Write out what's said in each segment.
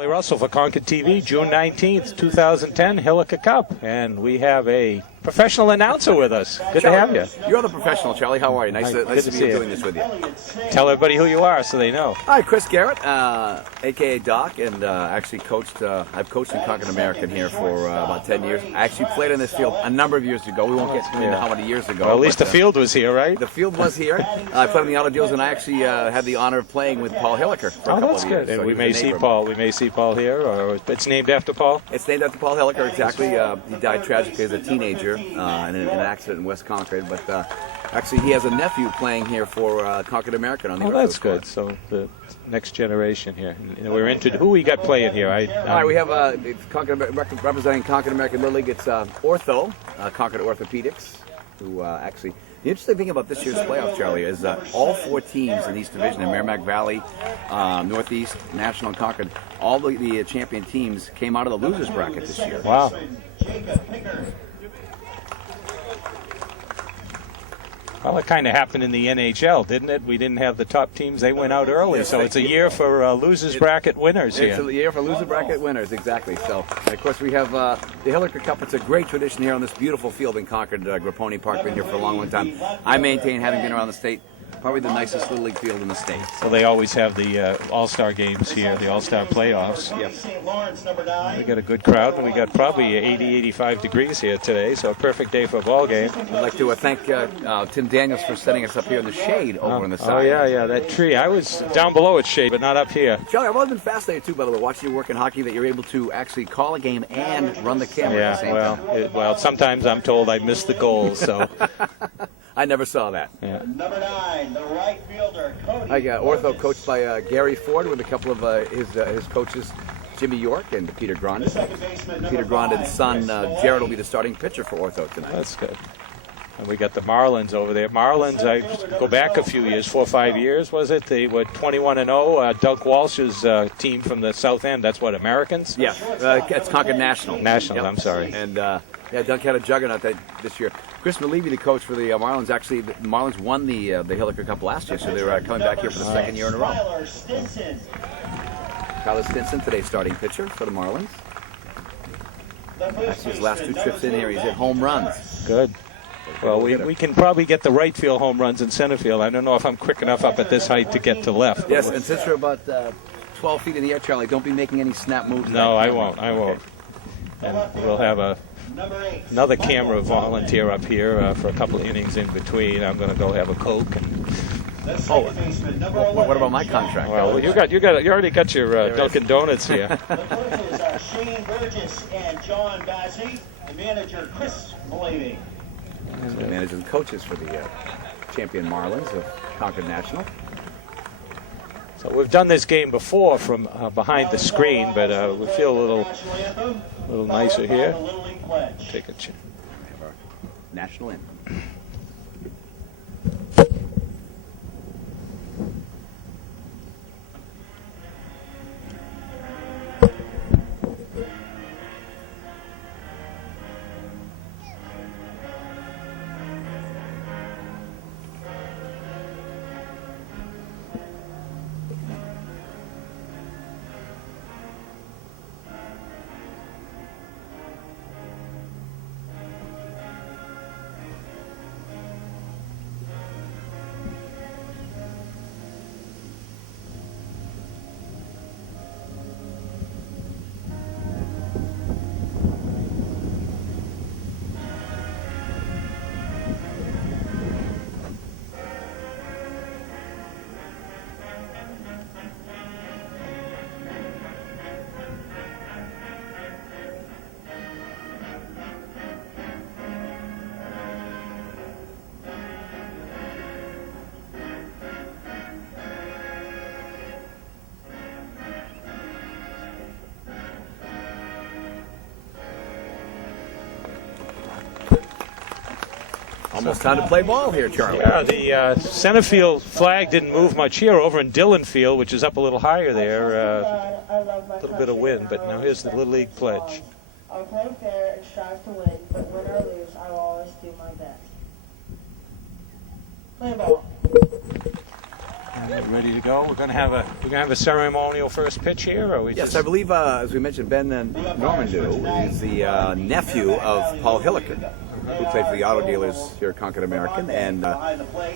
Charlie Russell for Concord TV, June 19th, 2010, Hilliker Cup. And we have a professional announcer with us. Good Charlie, to have you. You're the professional, Charlie. How are you? Nice to be doing this with you. Tell everybody who you are so they know. Hi, Chris Garrett, a.k.a. Doc, and actually coached. I've coached in Concord American here for about 10 years. I actually played on this field a number of years ago. We won't get into how many years ago. Well, at least the field was here, right? The field was here. I played on the auto deals, and I actually had the honor of playing with Paul Hilliker for a couple of years. And so we may see Paul. We may see Paul here, or it's named after Paul? It's named after Paul Hilliker, exactly. He died tragically as a teenager in an accident in West Concord, but actually he has a nephew playing here for Concord American on the that's good. So the next generation here. We're into who we got playing here. All right, we have representing Concord American Little League. It's Concord Orthopaedics, who actually. The interesting thing about this year's playoff, Charlie, is all four teams in East Division, in Merrimack Valley, Northeast, National, and Concord, all the champion teams came out of the losers bracket this year. Wow. Well, it kind of happened in the NHL, didn't it? We didn't have the top teams. They went out early, so it's a year for losers bracket winners here. It's a year for loser bracket winners, exactly. So, and of course, we have the Hilliker Cup. It's a great tradition here on this beautiful field in Concord, Grapponi Park. Been here for a long, long time. I maintain, having been around the state, probably the nicest Little League field in the state. Well, they always have the All-Star games here, the All-Star playoffs. Yes. We got a good crowd, and we got probably 80, 85 degrees here today, so a perfect day for a ball game. I'd like to thank Tim Daniels for setting us up here in the shade over on the side. Oh, yeah, that tree. I was down below its shade, but not up here. Charlie, I've always been fascinated, too, by the way, watching you work in hockey, that you're able to actually call a game and run the camera at the same time. Well, sometimes I'm told I missed the goals, so... I never saw that. Yeah. Number 9, the right fielder, Cody. I got Ortho coached by Gary Ford with a couple of his coaches, Jimmy York and Peter Grondin. Peter Grondin's son, Jared, will be the starting pitcher for Ortho tonight. That's good. And we got the Marlins over there. Marlins, I go back a few years, 4 or 5 years, was it? They were 21-0. Doug Walsh's team from the South End. That's what, Americans? Yeah, it's Concord National. National, yep. I'm sorry. And Doug had a juggernaut this year. Chris Malevy, the coach for the Marlins, actually, the Marlins won the Hilliker Cup last year, so they were coming back here for the second year in a row. Tyler Stinson, today's starting pitcher for the Marlins. Actually, his last 2 trips in here, he's hit home runs. Good. Well, we can probably get the right field home runs in center field. I don't know if I'm quick enough up at this height to get to left. Yes, and since you're about 12 feet in the air, Charlie, don't be making any snap moves. No, I won't. And we'll have another camera volunteer up here for a couple of innings in between. I'm going to go have a Coke. What about my contract? Well, you already got your Dunkin' Donuts here. Shane Burgess and John Bazzi, and manager Chris Malevy. Managers and coaches for the champion Marlins of Concord National. So we've done this game before from behind the screen, but we feel a little nicer here. Take a chance. We have our national anthem. Almost time to play ball here, Charlie. Yeah, the center field flag didn't move much here. Over in Dillon Field, which is up a little higher there, a little bit of wind. But now here's the Little League pledge. I'll play fair and strive to win, but win or lose, I will always do my best. Play ball. Ready to go? We're gonna have a ceremonial first pitch here, or we Yes, just... I believe, as we mentioned, Ben Normandeau is the nephew of Paul Hilliker, who played for the auto dealers here at Concord American, and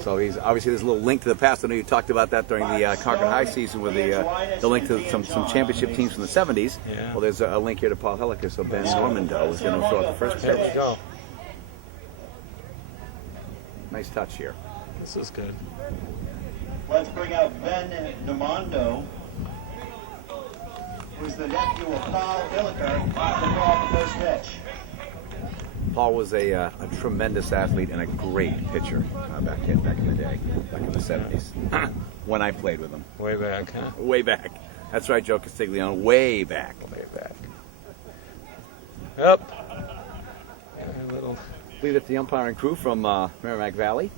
so he's obviously there's a little link to the past. I know you talked about that during the Concord High season with the link to some championship teams from the 70s. Yeah. Well, there's a link here to Paul Hilliker, so Ben Normandeau is going to throw out the first There we pitch. go. Nice touch here. This is good. Let's bring out Ben Normando, who's the nephew of Paul Hilliker, to throw out the first pitch. Paul was a tremendous athlete and a great pitcher back in the day, back in the 70s, when I played with him. Way back, huh? Way back. That's right, Joe Castiglione. Way back. Way back. Up. A little. I believe it's the umpiring crew from Merrimack Valley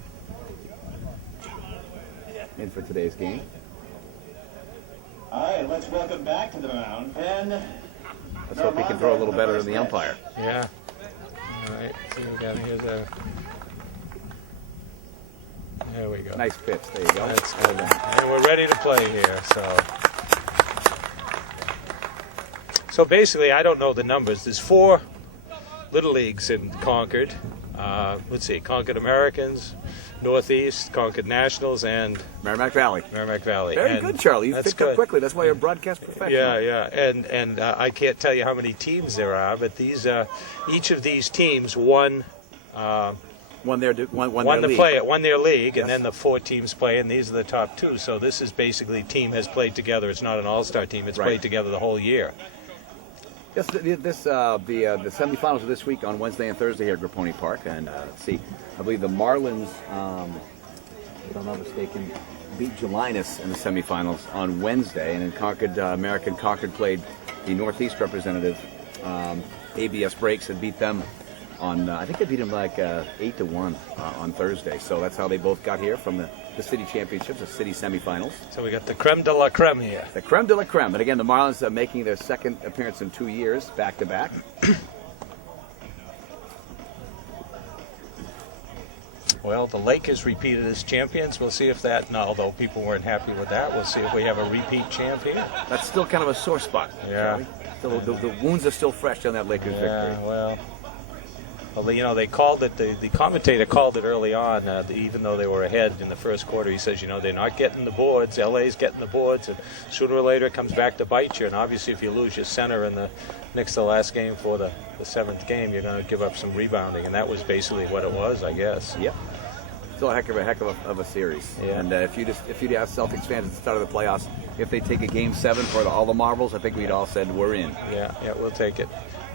in for today's game. All right, let's welcome back to the mound, Ben. Let's hope he can throw a little better than the umpire. Yeah. All right. See what we got here. There we go. Nice pitch. There you go. That's good. And we're ready to play here. So basically, I don't know the numbers. There's 4 little leagues in Concord. Let's see, Concord Americans, Northeast, Concord Nationals, and Merrimack Valley. Merrimack Valley. Very And good, Charlie. You that's picked up good. quickly. That's why you're a broadcast professional. Yeah. And I can't tell you how many teams there are, but these each of these teams won Won their their league, Yes. and then the 4 teams play, and these are the top 2. So this is basically team has played together. It's not an all-star team. It's Right. played together the whole year. Yes, the semifinals are this week on Wednesday and Thursday here at Grapponi Park, and let's see, I believe the Marlins, if I'm not mistaken, beat Gelinas in the semifinals on Wednesday, and in Concord, Concord played the Northeast representative, ABS Breaks, and beat them on, I think they beat them like 8-1 on Thursday. So that's how they both got here from the city championships, the city semifinals. So we got the creme de la creme here. The creme de la creme. And again, the Marlins are making their second appearance in 2 years, back to back. Well, the Lakers repeated as champions. We'll see if that, no, although people weren't happy with that, we'll see if we have a repeat champ here. That's still kind of a sore spot. Yeah. Charlie. Still, the wounds are still fresh on that Lakers victory. Well, you know, they called it, the commentator called it early on, even though they were ahead in the first quarter. He says, you know, they're not getting the boards. LA's getting the boards, and sooner or later it comes back to bite you. And obviously, if you lose your center in the next to the last game for the 7th game, you're going to give up some rebounding. And that was basically what it was, I guess. Yep. Still a heck of a series. Yeah. And if you'd ask Celtics fans at the start of the playoffs if they take a Game 7 for all the marbles, I think we'd all said we're in. Yeah, we'll take it.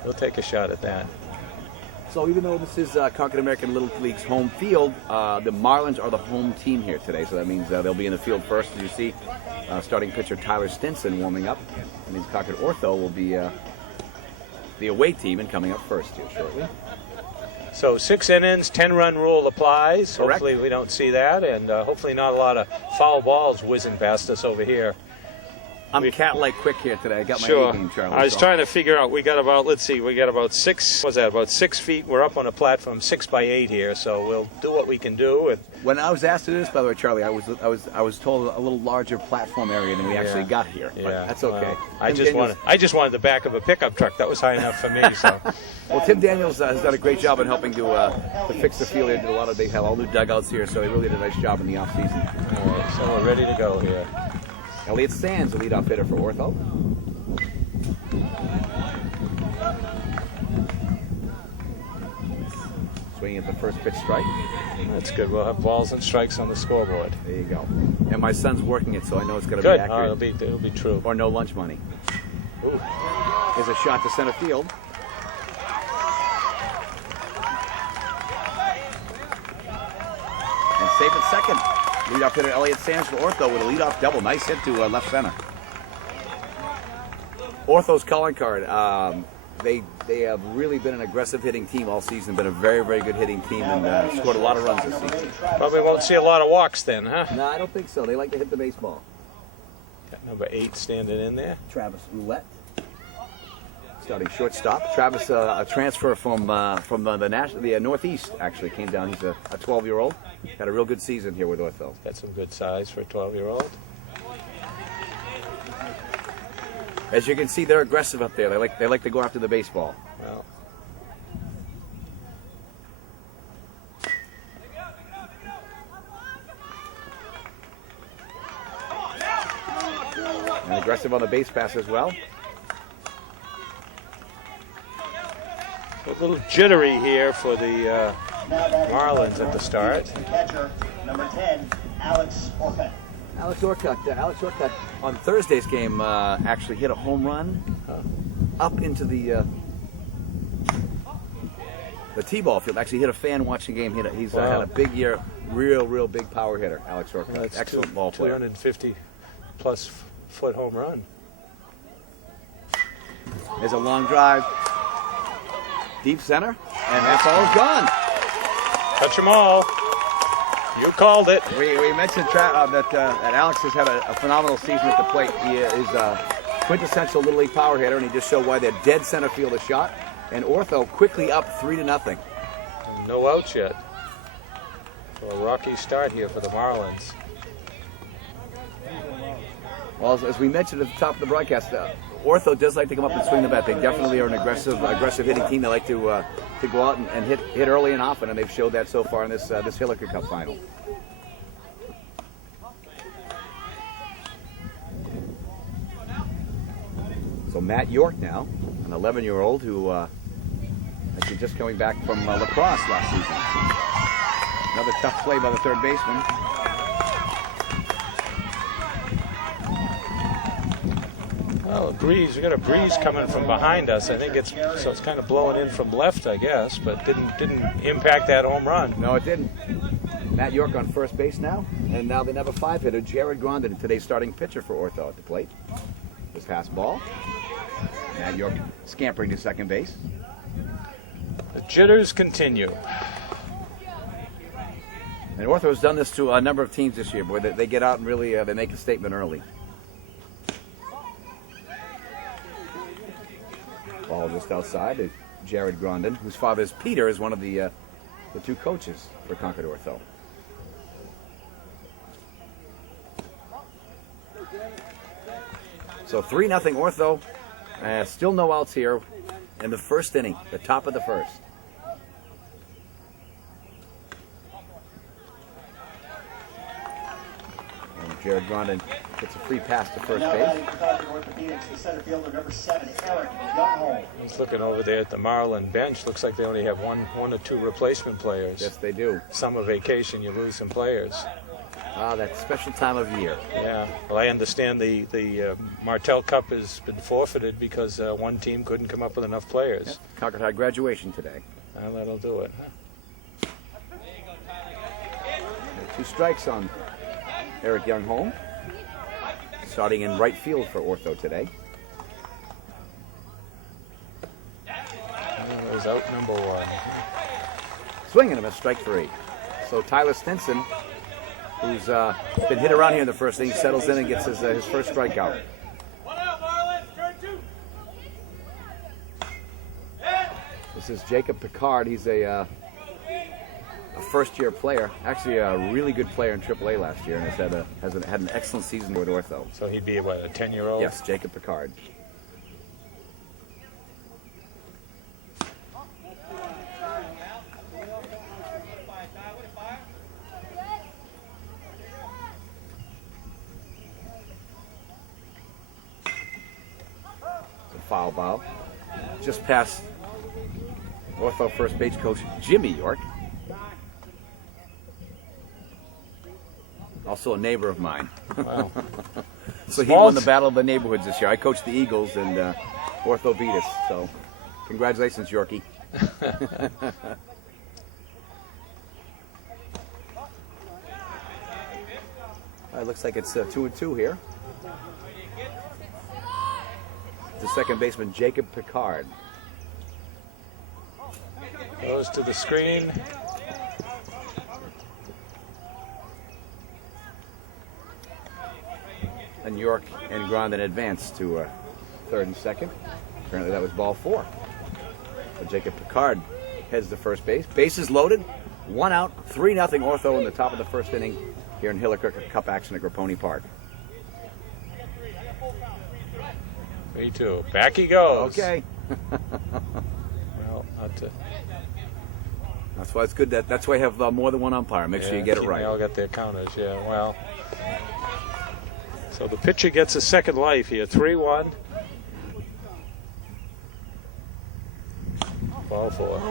We'll take a shot at that. So even though this is Concord American Little League's home field, the Marlins are the home team here today. So that means they'll be in the field first, as you see. Starting pitcher Tyler Stinson warming up. That means Concord Ortho will be the away team and coming up first here shortly. So 6 innings, 10-run rule applies. Correct. Hopefully we don't see that, and hopefully not a lot of foul balls whizzing past us over here. I'm cat-like quick here today. I got my Sure. A-game, Charlie. I was so- trying to figure out, we got about 6, what's that, about 6 feet. We're up on a platform 6 by 8 here, so we'll do what we can do. And When I was asked to do this, by the way, Charlie, I was told a little larger platform area than we actually got here. But that's okay. Well, I Tim just wanted the back of a pickup truck. That was high enough for me. So Well, Tim Daniels has done a great job in helping to fix the field. They did they have all new dugouts here, so they really did a nice job in the offseason. all right, so we're ready to go here. Elliot Sands, the leadoff hitter for Ortho. Swinging at the first pitch strike. That's good. We'll have balls and strikes on the scoreboard. There you go. And my son's working it, so I know it's going to Good. be accurate. It'll be true. Or no lunch money. Ooh. Here's a shot to center field. And safe at second. Leadoff hitter Elliot Sands for Ortho with a leadoff double. Nice hit to left center. Ortho's calling card. They have really been an aggressive hitting team all season. Been a very, very good hitting team and scored a lot of runs this season. Probably won't see a lot of walks then, huh? No, I don't think so. They like to hit the baseball. Got number 8 standing in there. Travis Roulette. starting shortstop. Travis, a transfer from the Northeast, actually came down. He's a 12-year-old. Had a real good season here with Ortho. Got some good size for a 12-year-old. As you can see, they're aggressive up there. They like to go after the baseball. Well, And aggressive on the base pass as well. a little jittery here for the Marlins at the start. Catcher, number 10, Alex Orphan. Alex Orcutt on Thursday's game actually hit a home run up into the T-ball field. Actually hit a fan watching the game. He's Wow. had a big year, real big power hitter. Alex Orcutt, That's excellent ball player. 250-plus foot home run. There's a long drive, deep center, and that ball is gone. Touch them all. You called it. We mentioned that Alex has had a phenomenal season at the plate. He is a quintessential Little League power hitter, and he just showed why they're dead center field a shot. And Ortho quickly up 3-0. And no outs yet. So a rocky start here for the Marlins. Well, as we mentioned at the top of the broadcast, Ortho does like to come up and swing the bat. They definitely are an aggressive hitting team. They like to go out and hit early and often, and they've showed that so far in this Hilliker Cup final. So Matt York now, an 11-year-old who actually just coming back from lacrosse last season. Another tough play by the third baseman. Well, a breeze. We got a breeze coming from behind us. I think it's kind of blowing in from left, I guess, but didn't impact that home run. No, it didn't. Matt York on first base now, and now the number 5 hitter, Jared Grondin, today's starting pitcher for Ortho at the plate. This pass ball. Matt York scampering to second base. The jitters continue. And Ortho has done this to a number of teams this year, boy. They get out and really they make a statement early. Ball just outside to Jared Grondin, whose father is Peter, is one of the 2 coaches for Concord Ortho. So 3-0 Ortho. Still no outs here in the first inning, the top of the first. And Jared Grondin gets a free pass to first Now base. batting for Concord Orthopaedics, the center fielder, number 7, Eric Youngholm. He's looking over there at the Marlin bench. Looks like they only have one or two replacement players. Yes, they do. Summer vacation, you lose some players. Ah, that special time of year. Yeah. Well, I understand the Martell Cup has been forfeited because one team couldn't come up with enough players. Concord had graduation today. Well, that'll do it. Huh? 2 strikes on Eric Youngholm. Starting in right field for Ortho today. That was out number 1. Swinging him a strike 3. So Tyler Stinson, who's been hit around here in the first inning, settles in and gets his first strikeout. This is Jacob Picard. He's a first-year player, actually a really good player in AAA last year, and has had an excellent season with Ortho. So he'd be, what, a 10-year-old? Yes, Jacob Picard. Foul ball. Just past Ortho first base coach Jimmy York. Also a neighbor of mine. Wow. So he won the Battle of the Neighborhoods this year. I coached the Eagles and Ortho beat us. So congratulations, Yorkie. It looks like it's 2-2 here. The second baseman, Jacob Picard. Goes to the screen. And York and Grondin advance to third and second. Apparently that was ball 4. So Jacob Picard heads to first base. Bases loaded. 1 out. 3-0 Ortho in the top of the first inning here in Hilliker Cup action at Grapponi Park. 3-2. Back he goes. Okay. Well, That's why it's good. That's why you have more than one umpire. Make sure you get it right. They all got their counters, yeah. Well, so the pitcher gets a second life here. 3-1. Ball 4.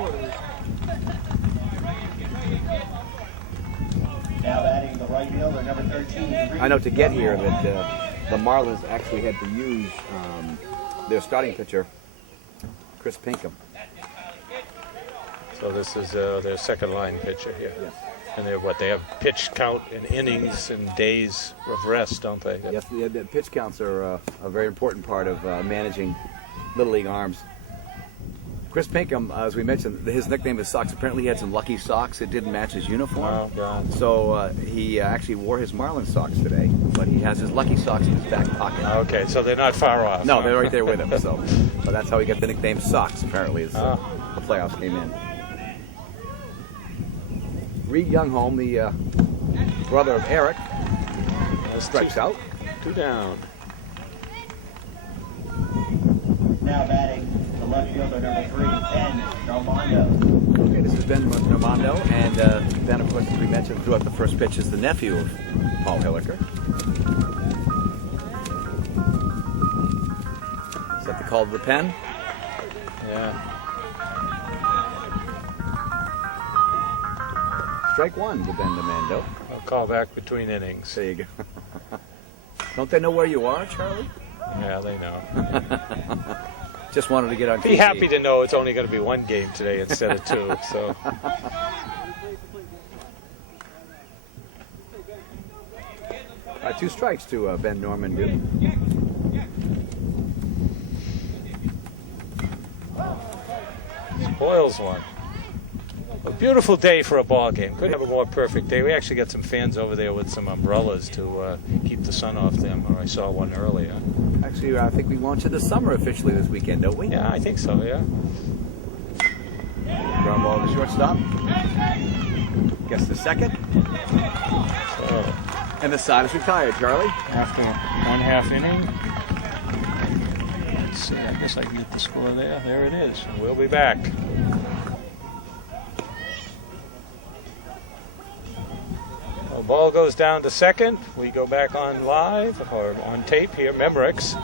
Now batting the right fielder, number 13. I know to get here that the Marlins actually had to use their starting pitcher, Chris Pinkham. So this is their second line pitcher here. Yes. And they have pitch count and innings and days of rest, don't they? Yes, the pitch counts are a very important part of managing Little League arms. Chris Pinkham, as we mentioned, his nickname is Socks. Apparently he had some lucky socks that didn't match his uniform. Oh, God. So he actually wore his Marlins socks today, but he has his lucky socks in his back pocket. Okay, so they're not far off. No, they're right there with him. So that's how he got the nickname Socks, apparently, as the playoffs came in. Reed Youngholm, the brother of Eric, strikes out. 2 down. Now batting the left fielder, number 3, Ben Normando. Okay, this is Ben Normando, and Ben, of course, as we mentioned throughout the first pitch, is the nephew of Paul Hilliker. Is that the call to the pen? Yeah. Strike 1 to Ben Normando. I'll call back between innings. There you go. Don't they know where you are, Charlie? Yeah, they know. Just wanted to get on TV. Be happy to know it's only going to be 1 game today instead of 2. So. All right, 2 strikes to Ben Normando. Spoils one. A beautiful day for a ball game. Couldn't have a more perfect day. We actually got some fans over there with some umbrellas to keep the sun off them, or I saw one earlier. Actually, I think we launched the summer officially this weekend, don't we? Yeah, I think so, yeah. Ground ball to the shortstop. Gets the second. So, And the side is retired, Charlie. after 1/2 inning, let's see, I guess I can get the score there. There it is. We'll be back. The ball goes down to second. We go back on live or on tape here. Memorex.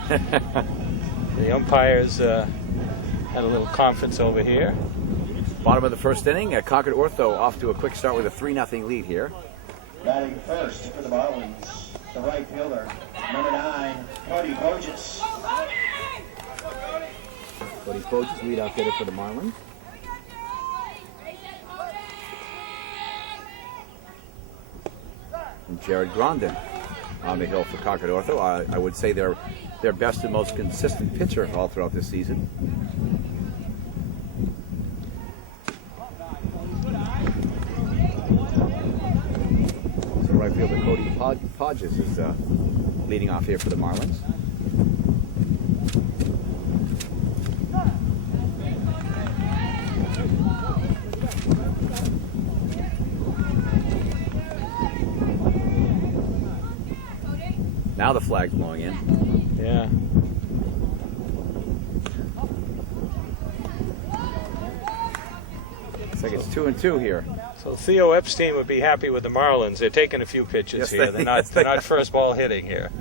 The umpires had a little conference over here. Bottom of the first inning, Concord Ortho off to a quick start with a 3-0 lead here. Batting first for the Marlins, the right fielder, number 9, Cody Burgess. Cody Burgess, leadoff hitter for the Marlins. And Jared Grondin on the hill for Concord Ortho. I would say their best and most consistent pitcher all throughout this season. So right fielder Cody Podges is leading off here for the Marlins. Now the flag's blowing in. Yeah. Looks like it's 2-2 here. So Theo Epstein would be happy with the Marlins. They're taking a few pitches Yes, here. they- They're yes, they not are. first ball hitting here.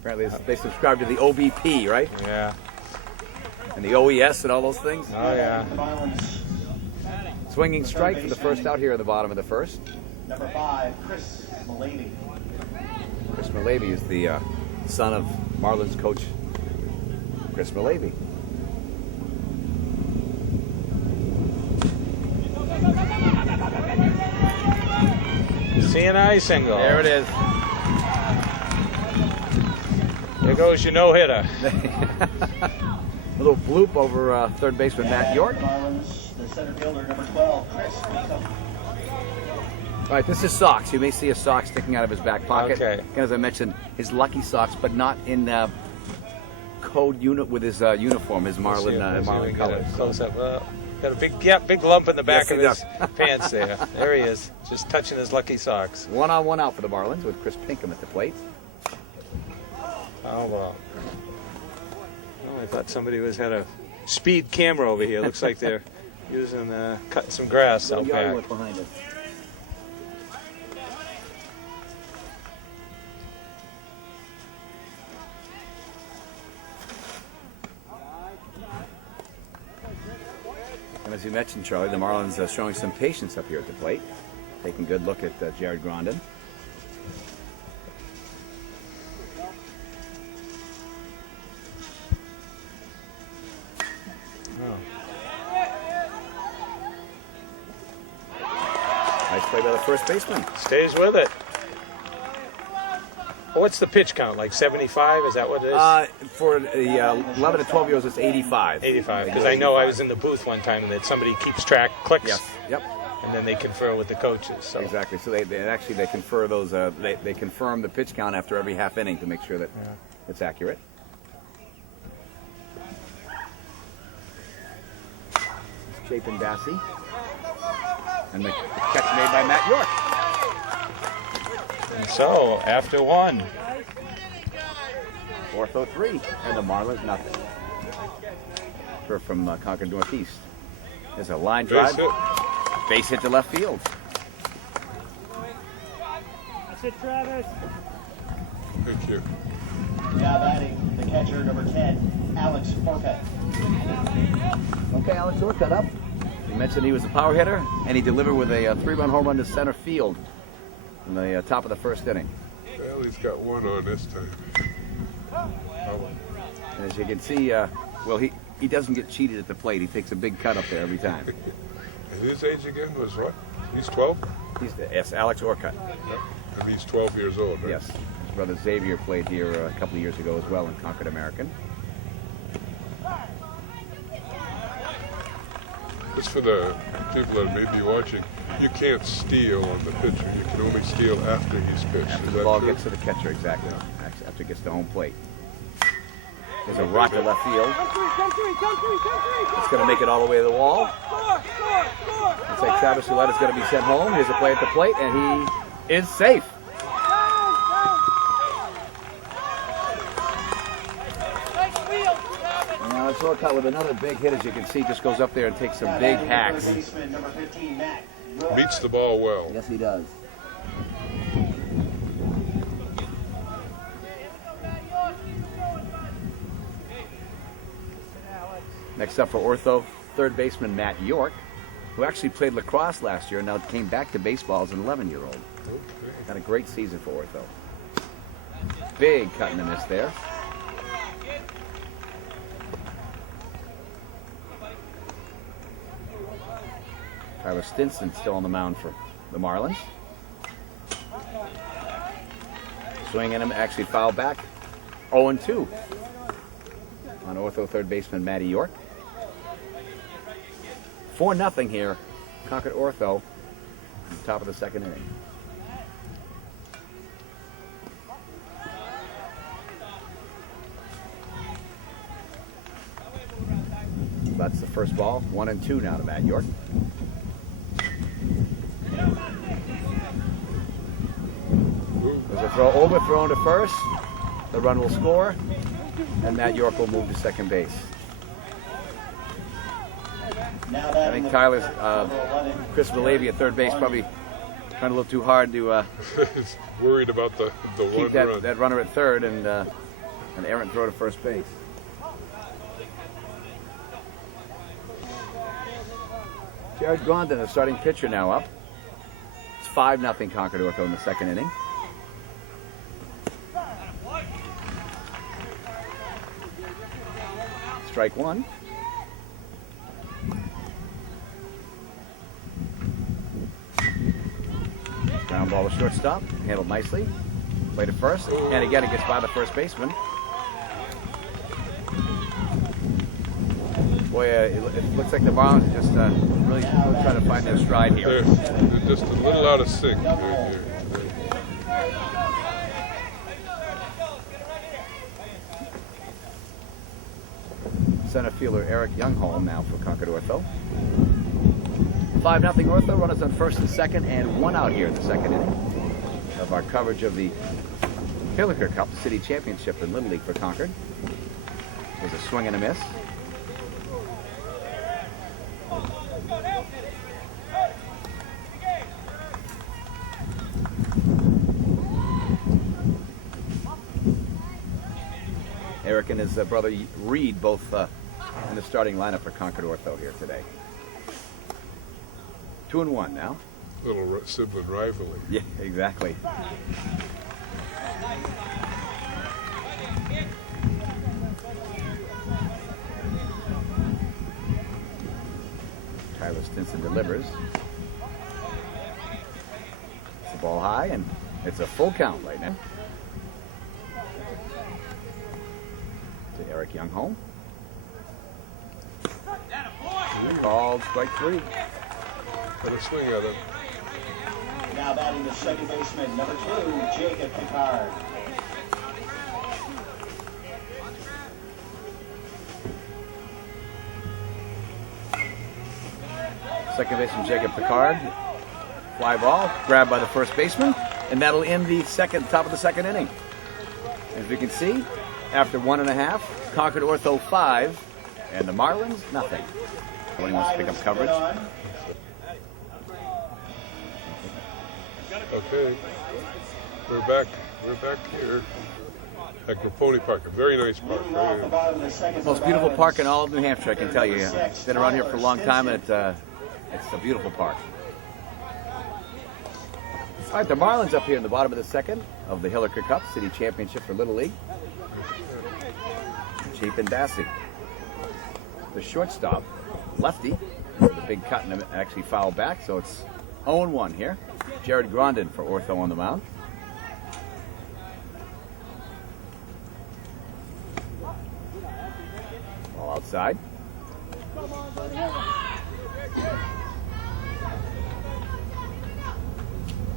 Apparently they subscribe to the OBP, right? Yeah. And the OES and all those things. Oh yeah. The Marlins, Swinging strike for the first out here at the bottom of the first. number 5, Chris Malady. Chris Malaby is the son of Marlins coach Chris Malaby. CNI single. There it is. There goes your no-hitter. A little bloop over third baseman Matt York. The Marlins, the center fielder, number 12, Chris Pinkham. All right, this is socks. You may see a sock sticking out of his back pocket. Okay. And as I mentioned, his lucky socks, but not in code unit with his uniform, his Marlin colors. Close up. Got a big lump in the back Yes, of he his pants there. There he is, just touching his lucky socks. 1-on-1 out for the Marlins with Chris Pinkham at the plate. How long? Oh, I thought somebody had a speed camera over here. Looks like they're using cutting some grass out back. Behind us. And as you mentioned, Charlie, the Marlins are showing some patience up here at the plate. Taking a good look at Jared Grondin. Nice play by the first baseman. Stays with it. What's the pitch count? Like 75? Is that what it is? For the 11 to 12 years, it's 85. 85. Because I know I was in the booth one time and that somebody keeps track, clicks, Yes. Yep. and then they confer with the coaches. So. Exactly. So they confer those. They confirm the pitch count after every half inning to make sure that it's accurate. It's Chapin Dassey. And the catch made by Matt York. And so, after one. Ortho 3, and the Marlins nothing. We're from Concord Northeast. There's a line drive. Base hit to left field. That's it, Travis. Thank you. Now batting the catcher, number 10, Alex Orcutt. Okay, Alex Orcutt up. You mentioned he was a power hitter, and he delivered with a 3-run home run to center field in the top of the first inning. Well, he's got one on this time. And as you can see, he doesn't get cheated at the plate. He takes a big cut up there every time. And his age again was what? He's 12? Yes, Alex Orcutt. Yeah. And he's 12 years old, right? Yes. His brother Xavier played here a couple of years ago as well in Concord American. Just for the people that may be watching, you can't steal on the pitcher. You can only steal after he's pitched. After Is the that ball true? gets to the catcher, exactly. After it gets to home plate. There's a rock to left field. It's going to make it all the way to the wall. Looks like Travis Ouellette is going to be sent home. Here's a play at the plate, and he is safe. Now it's Orcutt with another big hit, as you can see, just goes up there and takes some big hacks. Baseman, number 15, Matt. Beats the ball well. Yes, he does. Next up for Ortho, third baseman Matt York, who actually played lacrosse last year and now came back to baseball as an 11-year-old. Okay. Had a great season for Ortho. Big cut in the miss there. Tyler Stinson still on the mound for the Marlins. Swing and him, actually foul back. 0-2 on Ortho third baseman Matty York. 4-0 here. Concord Ortho on the top of the second inning. That's the first ball. 1-2 now to Matt York. There's a throw overthrown to first. The run will score, and Matt York will move to second base. I think Tyler's Chris Malavia at third base probably trying a little too hard to Worried about the keep one run. that runner at third and an errant throw to first base. Jared Grondin, the starting pitcher, now up. It's 5-0 Concord Ortho in the second inning. Strike one. Ground ball to shortstop, handled nicely. Play to first, and again it gets by the first baseman. Boy, it looks like the Marlins are just really trying to find their stride here. They're just a little out of sync right here. Center fielder Eric Youngholm now for Concord Ortho. 5-0 Ortho. Runners on first and second, and one out here in the second inning of our coverage of the Hilliker Cup City Championship in Little League for Concord. There's a swing and a miss. Eric and his brother Reed both in the starting lineup for Concord Ortho here today. 2-1 now. Little sibling rivalry. Yeah, exactly. Tyler Stinson delivers. It's the ball high, and it's a full count right now. To Eric Youngholm. Called strike 3. Got a swing at him. Now batting the second baseman, number 2, Jacob Picard. Second baseman Jacob Picard. Fly ball, grabbed by the first baseman, and that'll end the top of the second inning. As we can see, after 1.5, Concord Ortho 5, and the Marlins nothing. Nobody wants to pick up coverage. Okay, we're back here at Grapponi Park. A very nice park. Very nice. Most beautiful park in all of New Hampshire, I can tell you. Been around here for a long time, and it's a beautiful park. All right, the Marlins up here in the bottom of the second of the Hilliker Cup City Championship for Little League. Chapin Dassey, the shortstop, lefty, with a big cut and actually fouled back, so it's 0-1 here. Jared Grondin for Ortho on the mound. Ball outside.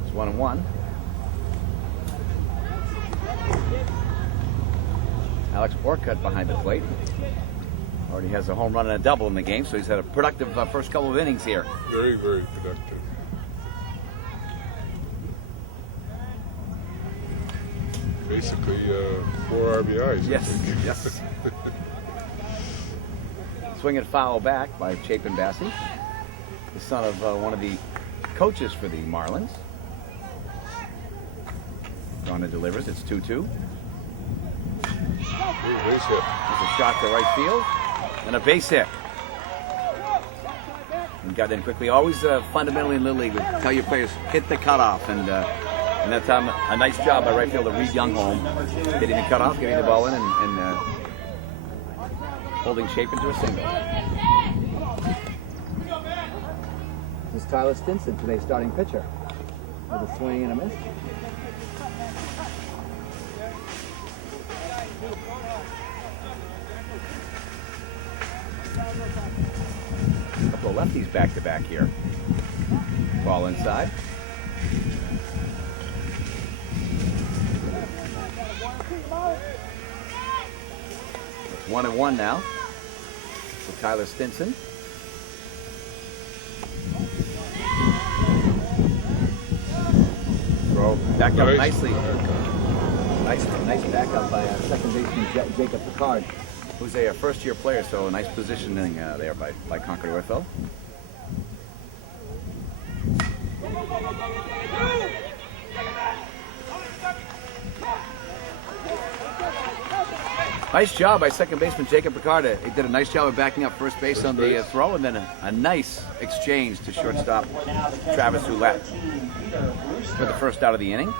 It's 1-1. Alex Orcutt behind the plate. Already has a home run and a double in the game, so he's had a productive first couple of innings here. Very, very productive. Basically, 4 RBIs. Yes, yes. Swing and foul back by Chapin Dassey, the son of one of the coaches for the Marlins. Grondin delivers. It's 2-2. Base hit. There's a shot to right field and a base hit. And got in quickly. Always fundamentally in Little League, tell your players hit the cutoff, and that time a nice job by right fielder Reed Youngholm, hitting the cutoff, getting the ball in, and holding Chapin to a single. This is Tyler Stinson, today's starting pitcher, with a swing and a miss. A couple of lefties back to back here. Ball inside. It's 1-1 now for Tyler Stinson. Throw back up nicely. Nice back up by second baseman Jacob Picard, who's a first-year player, so a nice positioning there by Concord Ortho. Nice job by second baseman Jacob Picard. He did a nice job of backing up first base on the throw, and then a nice exchange to shortstop Travis Roulette for the first out of the inning.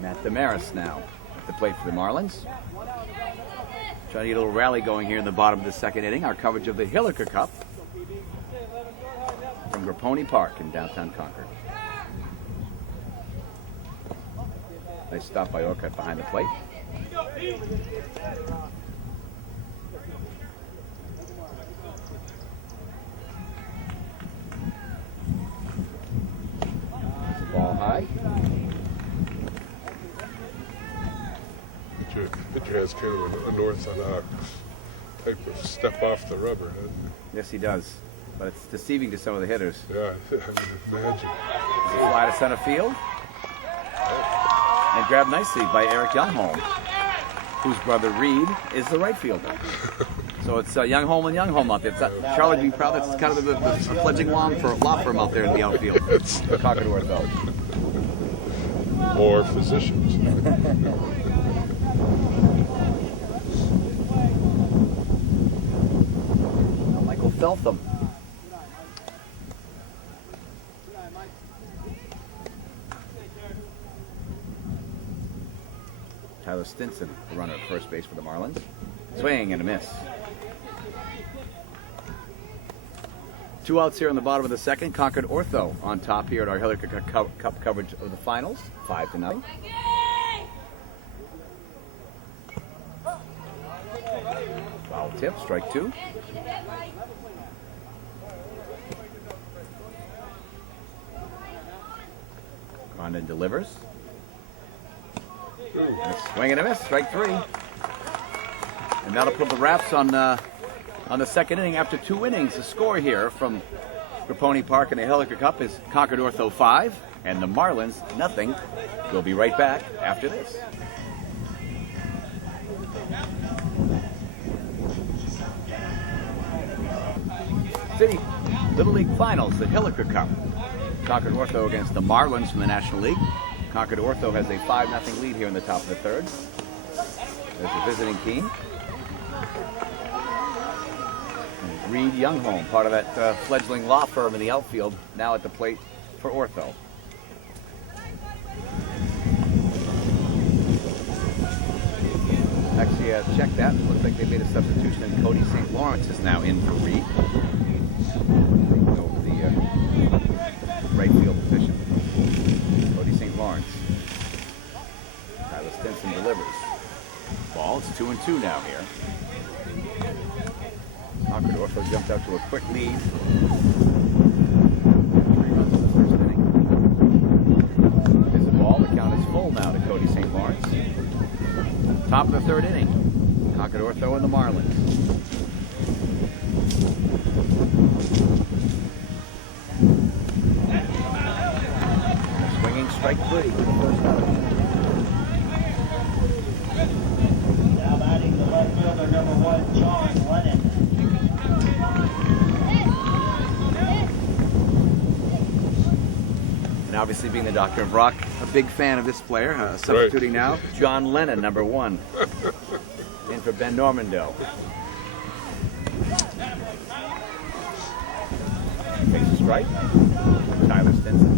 Matt Damaris now at the plate for the Marlins. Trying to get a little rally going here in the bottom of the second inning. Our coverage of the Hilliker Cup from Grapponi Park in downtown Concord. Nice stop by Orcutt behind the plate. high. Pitcher has kind of an unorthodox type of step off the rubber, doesn't he? Yes, he does. But it's deceiving to some of the hitters. Yeah, I would imagine. It's a fly to center field. And grabbed nicely by Eric Youngholm, whose brother Reed is the right fielder. So it's Youngholm and Youngholm out there. Charlie would be proud. That's kind of the fledgling law firm out there in the outfield. Concord Ortho. Or physicians. Michael Feltham. Tyler Stinson, the runner at first base for the Marlins. Swing and a miss. 2 outs here in the bottom of the second. Concord Ortho on top here at our Hilliker Cup coverage of the finals. 5-0. Foul tip, strike 2. Condon delivers. And a swing and a miss, strike 3. And that'll put the wraps on the second inning after 2 innings. The score here from Grapponi Park in the Hilliker Cup is Concord Ortho 5 and the Marlins nothing. We'll be right back after this. City Little League Finals, the Hilliker Cup. Concord Ortho against the Marlins from the National League. Concord Ortho has a 5-0 lead here in the top of the third. There's the visiting team. And Reed Youngholm, part of that fledgling law firm in the outfield, now at the plate for Ortho. Actually, check that. Looks like they made a substitution, and Cody St. Lawrence is now in for Reed. Taking over the right field position. Cody St. Lawrence. Tyler Stinson delivers. Ball, it's 2-2 now here. Concord Ortho jumped out to a quick lead. 3 runs in the first inning. There's the ball. The count is full now to Cody St. Lawrence. Top of the third inning. Concord Ortho and the Marlins. Swinging strike 3 for the first out. Now batting the left fielder, number 1, John Lennon. And obviously, being the Doctor of Rock, a big fan of this player. Substituting now, John Lennon, number 1. In for Ben Normando. Takes a strike. Tyler Stinson.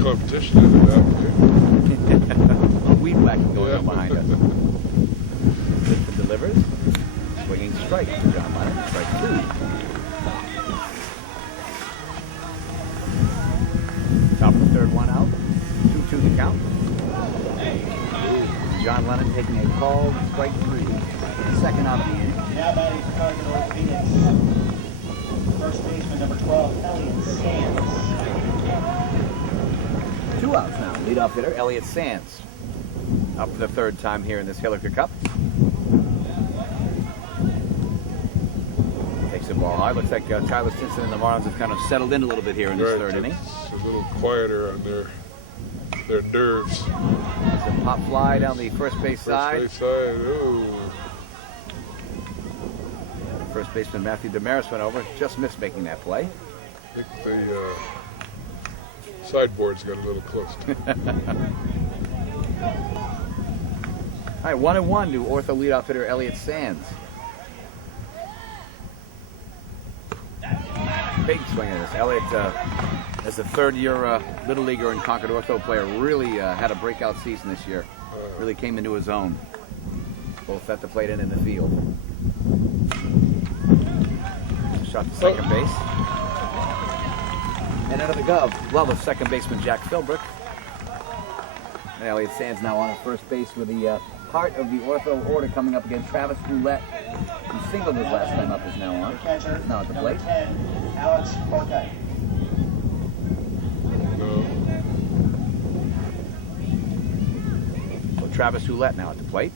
Competition in that way. A little weed whacking going on behind us. Stinson delivers. Swinging strike for John Lennon. Strike 2. Top of the third, 1 out. 2-2 the count. John Lennon taking a called strike 3. Second out of the inning. Now batting for Concord Orthopedics, first baseman, number 12, Elliott Sands. 2 outs now. Leadoff hitter, Elliott Sands. Up for the third time here in this Hilliker Cup. Takes the ball high. Looks like Tyler Stinson and the Marlins have kind of settled in a little bit here in this third inning. It's a little quieter on their nerves. It's a pop fly down the first base side. First base side. Ooh. First baseman Matthew Damaris went over. Just missed making that play. I think the sideboards got a little close. All right, 1-1 to Ortho leadoff hitter Elliott Sands. Big swing at this. Elliott, as a third-year Little Leaguer and Concord Ortho player, really had a breakout season this year. Really came into his own, both at the plate and in the field. Shot to second base. And under the glove of second baseman Jack Philbrook. And Elliott Sands now on at first base with the heart of the Ortho order coming up against Travis Roulette, who singled his last time up, is now on. Catcher, Now at the number plate. 10, Alex Orcutt. So Travis Roulette now at the plate.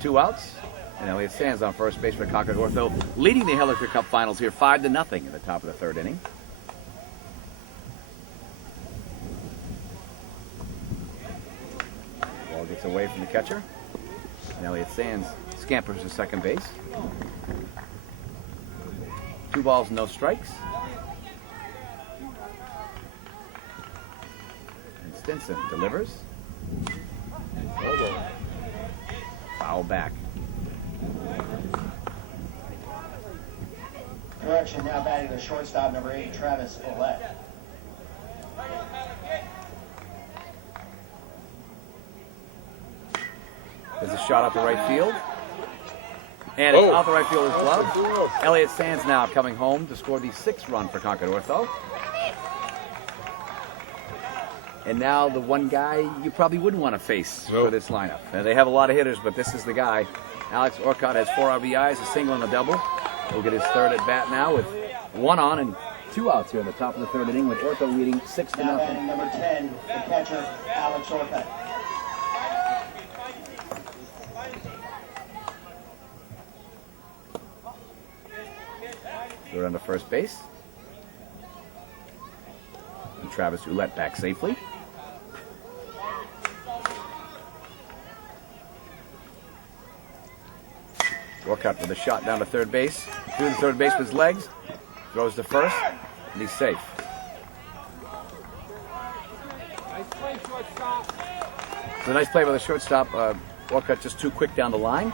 2 outs. And Elliott Sands on first base for Concord Ortho, leading the Hilliker Cup Finals here 5-0 in the top of the third inning. Ball gets away from the catcher. And Elliott Sands scampers to second base. 2 balls, no strikes. And Stinson delivers. Foul back. Correction, now batting the shortstop, number 8, Travis Ouellette. There's a shot up the right field. And it's out the right fielder's glove. Elliott Sands now coming home to score the 6th run for Concord Ortho. And now the one guy you probably wouldn't want to face for this lineup. They have a lot of hitters, but this is the guy. Alex Orcutt has 4 RBIs, a single and a double. He'll get his 3rd at bat now with 1 on and 2 outs here in the top of the 3rd inning, with Ortho leading 6-0. Now batting number 10, the catcher, Alex Orcutt. They're on to first base. And Travis Roulette back safely. Orcutt with a shot down to third base. Through the third baseman's legs. Throws to first. And he's safe. It's a nice play by the shortstop. Orcutt just too quick down the line.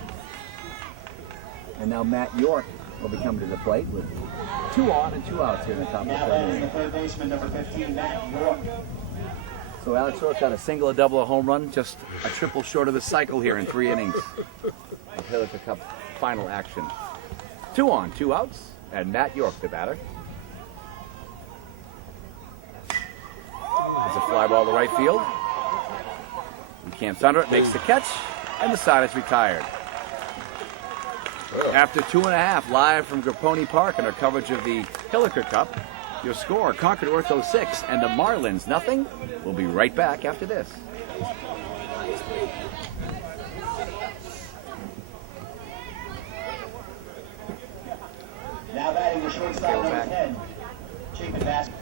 And now Matt York will be coming to the plate with 2 on and 2 outs here in the top of the Now third batting inning. the third baseman, number 15, Matt York. So Alex Orcutt, a single, a double, a home run, just a triple short of the cycle here in 3 innings of Hilliker Cup final action. 2 on, 2 outs, and Matt York, the batter. There's a fly ball to right field. He camps under it, makes the catch, and the side is retired. After 2.5, live from Grapponi Park in our coverage of the Hilliker Cup, your score, Concord Ortho 6 and the Marlins nothing. We'll be right back after this. Now batting the shortstop, number 10, Chapin Vasquez.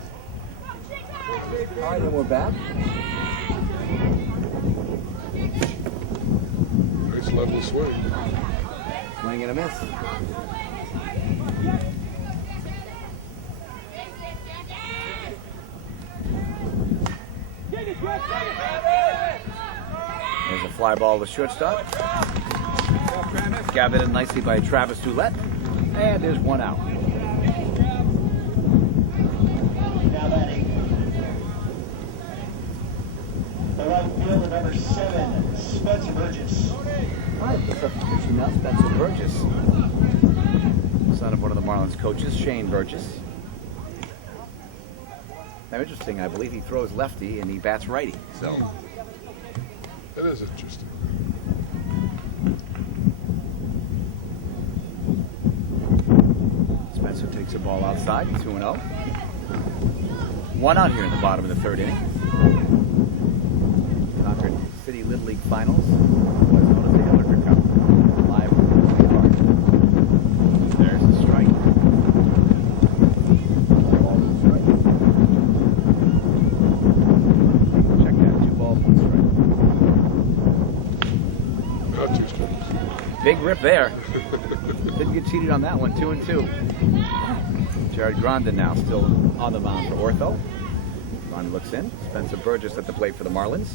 All right, and we're back. Nice level swing. Swing and a miss. There's a fly ball to shortstop. Gathered in nicely by Travis Roulette. And there's 1 out. Now batting the right fielder, number 7, Spencer Burgess. All right, the substitution now, Spencer Burgess. Son of one of the Marlins coaches, Shane Burgess. Now, interesting, I believe he throws lefty and he bats righty. So, That is interesting. Spencer takes a ball outside, 2-0. 1 out here in the bottom of the 3rd inning. Concord City Little League Finals, what's known as the Hilliker Cup. Live from Grapponi Park. There's the strike. Ball to strike. Check that, 2 balls, 1 strike. Not 2 strikes. Big rip there. Didn't get cheated on that one, 2-2. Jared Grondin now still on the mound for Ortho. Grondin looks in. Spencer Burgess at the plate for the Marlins.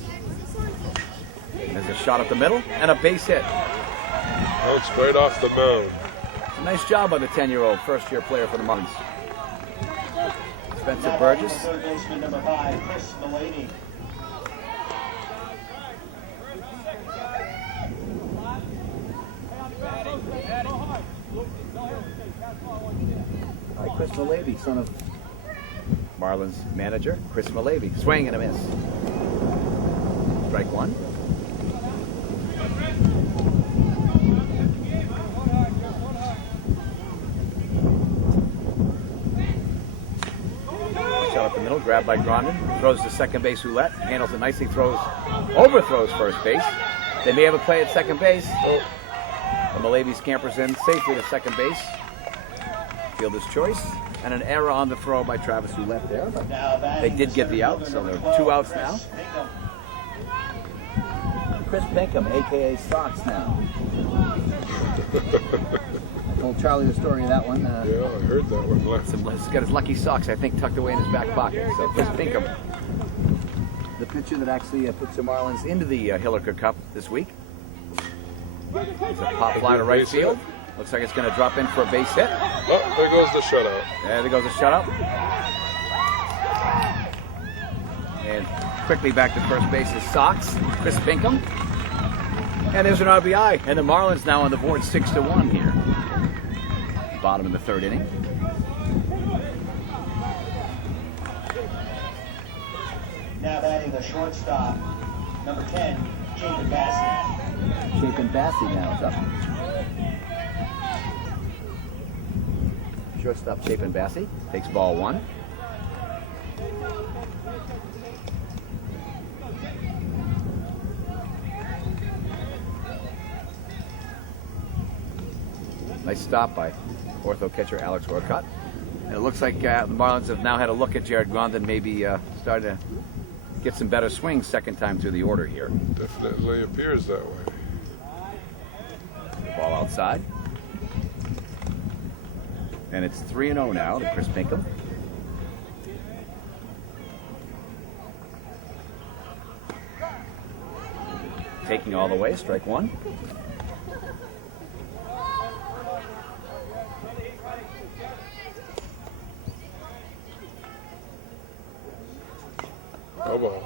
There's a shot up the middle and a base hit. Bounced right off the mound. Nice job by the 10-year-old first-year player for the Marlins. Spencer Now batting the Burgess. third baseman, number 5, Chris Mullaney. All right, Chris Malavy, son of Marlins manager, Chris Malavy. Swing and a miss. Strike 1. middle, grabbed by Grondin, throws to second base. Ouellette handles it nicely, overthrows first base. They may have a play at second base. But Malaby scampers in safely to second base. Fielder's choice. And an error on the throw by Travis Ouellette there. But they did get the out, so there are 2 outs now. Chris Pinkham, a.k.a. Sox now. I told Charlie the story of that one. Yeah, I heard that one. He's got his lucky socks, I think, tucked away in his back pocket. So Chris Pinkham, the pitcher that actually puts the Marlins into the Hilliker Cup this week. It's a pop fly to right field. Looks like it's going to drop in for a base hit. Oh, there goes the shutout. There goes the shutout. And quickly back to first base is Sox, Chris Pinkham. And there's an RBI. And the Marlins now on the board 6-1 here. Bottom of the 3rd inning. Now batting the shortstop, number 10, Chapin Bassey. Chapin Bassey now is up. Shortstop Chapin Bassey takes ball 1. Nice stop by Ortho catcher Alex Orcott. And it looks like the Marlins have now had a look at Jared Grondin, maybe starting to get some better swings second time through the order here. Definitely appears that way. Ball outside. And it's 3-0 now to Chris Pinkham. Taking all the way, strike 1. Bubble.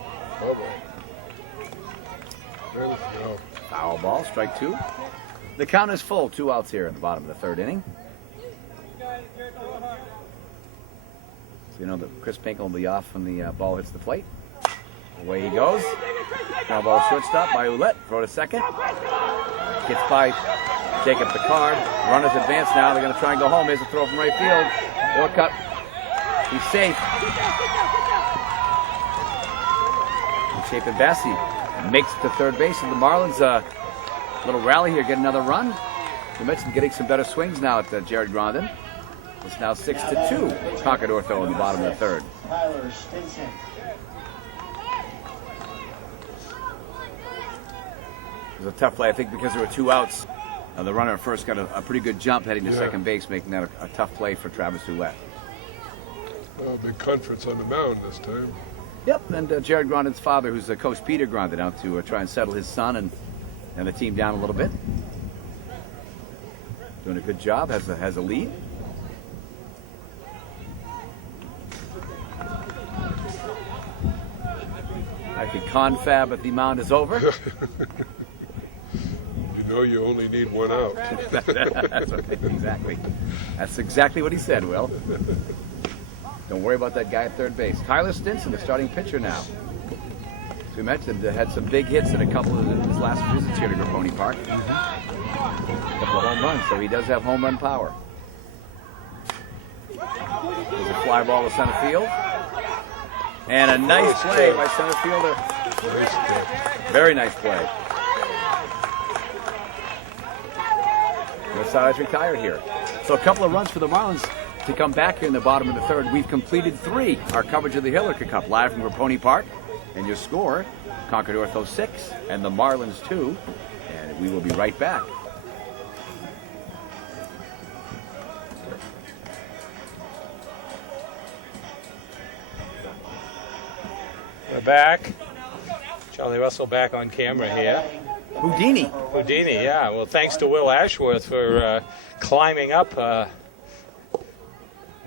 There we go. Foul ball, strike 2. The count is full, 2 outs here in the bottom of the 3rd inning. So you know that Chris Pinkham will be off when the ball hits the plate. Away he goes. Ground ball shortstop by Ouellette. Throw to second. Gets by Jacob Picard. Runners advance now. They're going to try and go home. Here's a throw from right field. Orcutt. He's safe. And Chapin Bassey makes it to third base. And the Marlins, little rally here, get another run. We mentioned getting some better swings now at Jared Grondin. It's now 6-2. Concord Ortho in the bottom of the 3rd. Tyler Stinson. It was a tough play, I think, because there were 2 outs. The runner at first got a pretty good jump heading to second base, making that a tough play for Travis Ouellette. Oh, big conference on the mound this time. Yep, and Jared Grondin's father, who's Coach Peter Grondin, out to try and settle his son and the team down a little bit. Doing a good job, has a lead. I could confab if the mound is over. You know you only need 1 out. That's okay, exactly. That's exactly what he said, Will. Don't worry about that guy at third base. Tyler Stinson, the starting pitcher now. As we mentioned, had some big hits in a couple of his last visits here to Grapponi Park. A couple of home runs, so he does have home run power. There's a fly ball to center field. And a nice play by center fielder. Nice catch. Very nice play. Rosales retired here. So a couple of runs for the Marlins to come back here in the bottom of the 3rd. We've completed 3. Our coverage of the Hilliker Cup live from Grapponi Park. And your score, Concord Ortho 6 and the Marlins 2. And we will be right back. We're back. Charlie Russell back on camera here. Houdini, yeah. Well, thanks to Will Ashworth for climbing up.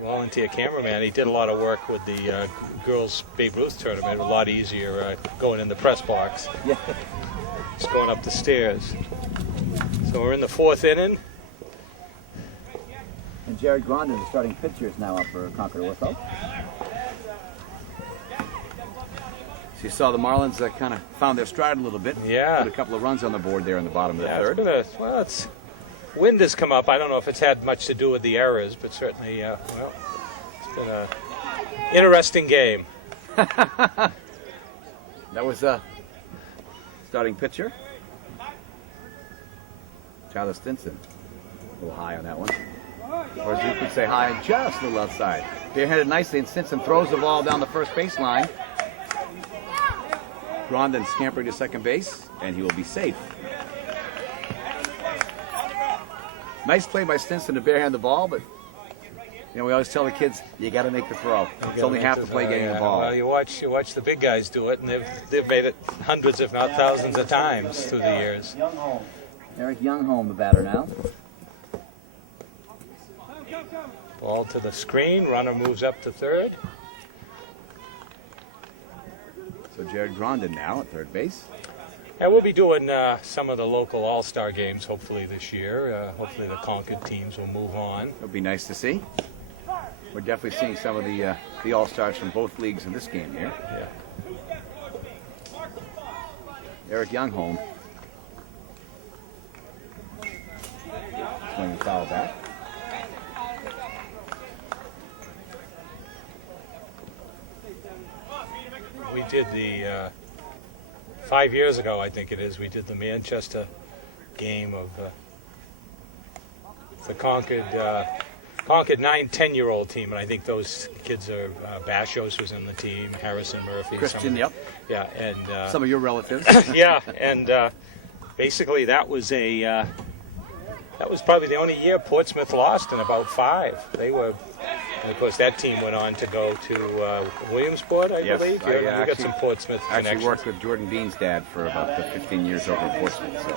Volunteer cameraman. He did a lot of work with the girls' Babe Ruth tournament. A lot easier going in the press box. Yeah. Just going up the stairs. So we're in the 4th inning. And Jared Grondin, the starting pitcher, is now up for Concord Ortho. So you saw the Marlins kind of found their stride a little bit. Yeah. Put a couple of runs on the board there in the bottom of the 3rd. It's wind has come up. I don't know if it's had much to do with the errors, but certainly, it's been a Interesting game. That was starting pitcher. Tyler Stinson. A little high on that one. Or as you could say, high and just a little outside. Barehanded nicely, and Stinson throws the ball down the first baseline. Grondin scampering to second base, and he will be safe. Nice play by Stinson to barehand the ball, but you know we always tell the kids you got to make the throw. It's only half the play getting the ball. Well, you watch the big guys do it, and they've made it hundreds, if not thousands, of times through the years. Eric Youngholm, the batter now. Ball to the screen. Runner moves up to third. So Jared Grondin now at third base. Yeah, we'll be doing some of the local all-star games hopefully this year. Hopefully the Concord teams will move on. It'll be nice to see. We're definitely seeing some of the all-stars from both leagues in this game here. Yeah. Eric Youngholm. Swinging foul back. We did the 5 years ago, I think it is. We did the Manchester game of the Concord 9-10-year-old team, and I think those kids are Bashos was in the team, Harrison Murphy, Christian, yep. Yeah, and Some of your relatives. yeah, and basically that was probably the only year Portsmouth lost in about 5. They were. And of course, that team went on to go to Williamsport, I believe. You got some Portsmouth connections. I actually worked with Jordan Bean's dad for about 15 years over in Portsmouth, so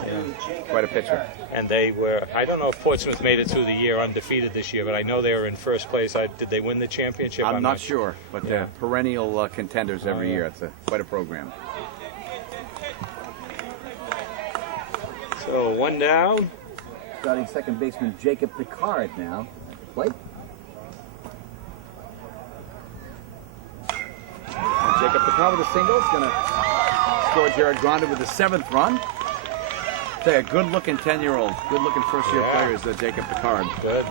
quite a pitcher. And they were, I don't know if Portsmouth made it through the year undefeated this year, but I know they were in first place. Did they win the championship? I'm not sure, but they're perennial contenders every year. It's quite a program. So 1 down. Starting second baseman Jacob Picard now at the plate. And Jacob Picard with a single is going to score Jared Grondin with the 7th run. Say a good-looking 10-year-old, good-looking first-year player is Jacob Picard. Good.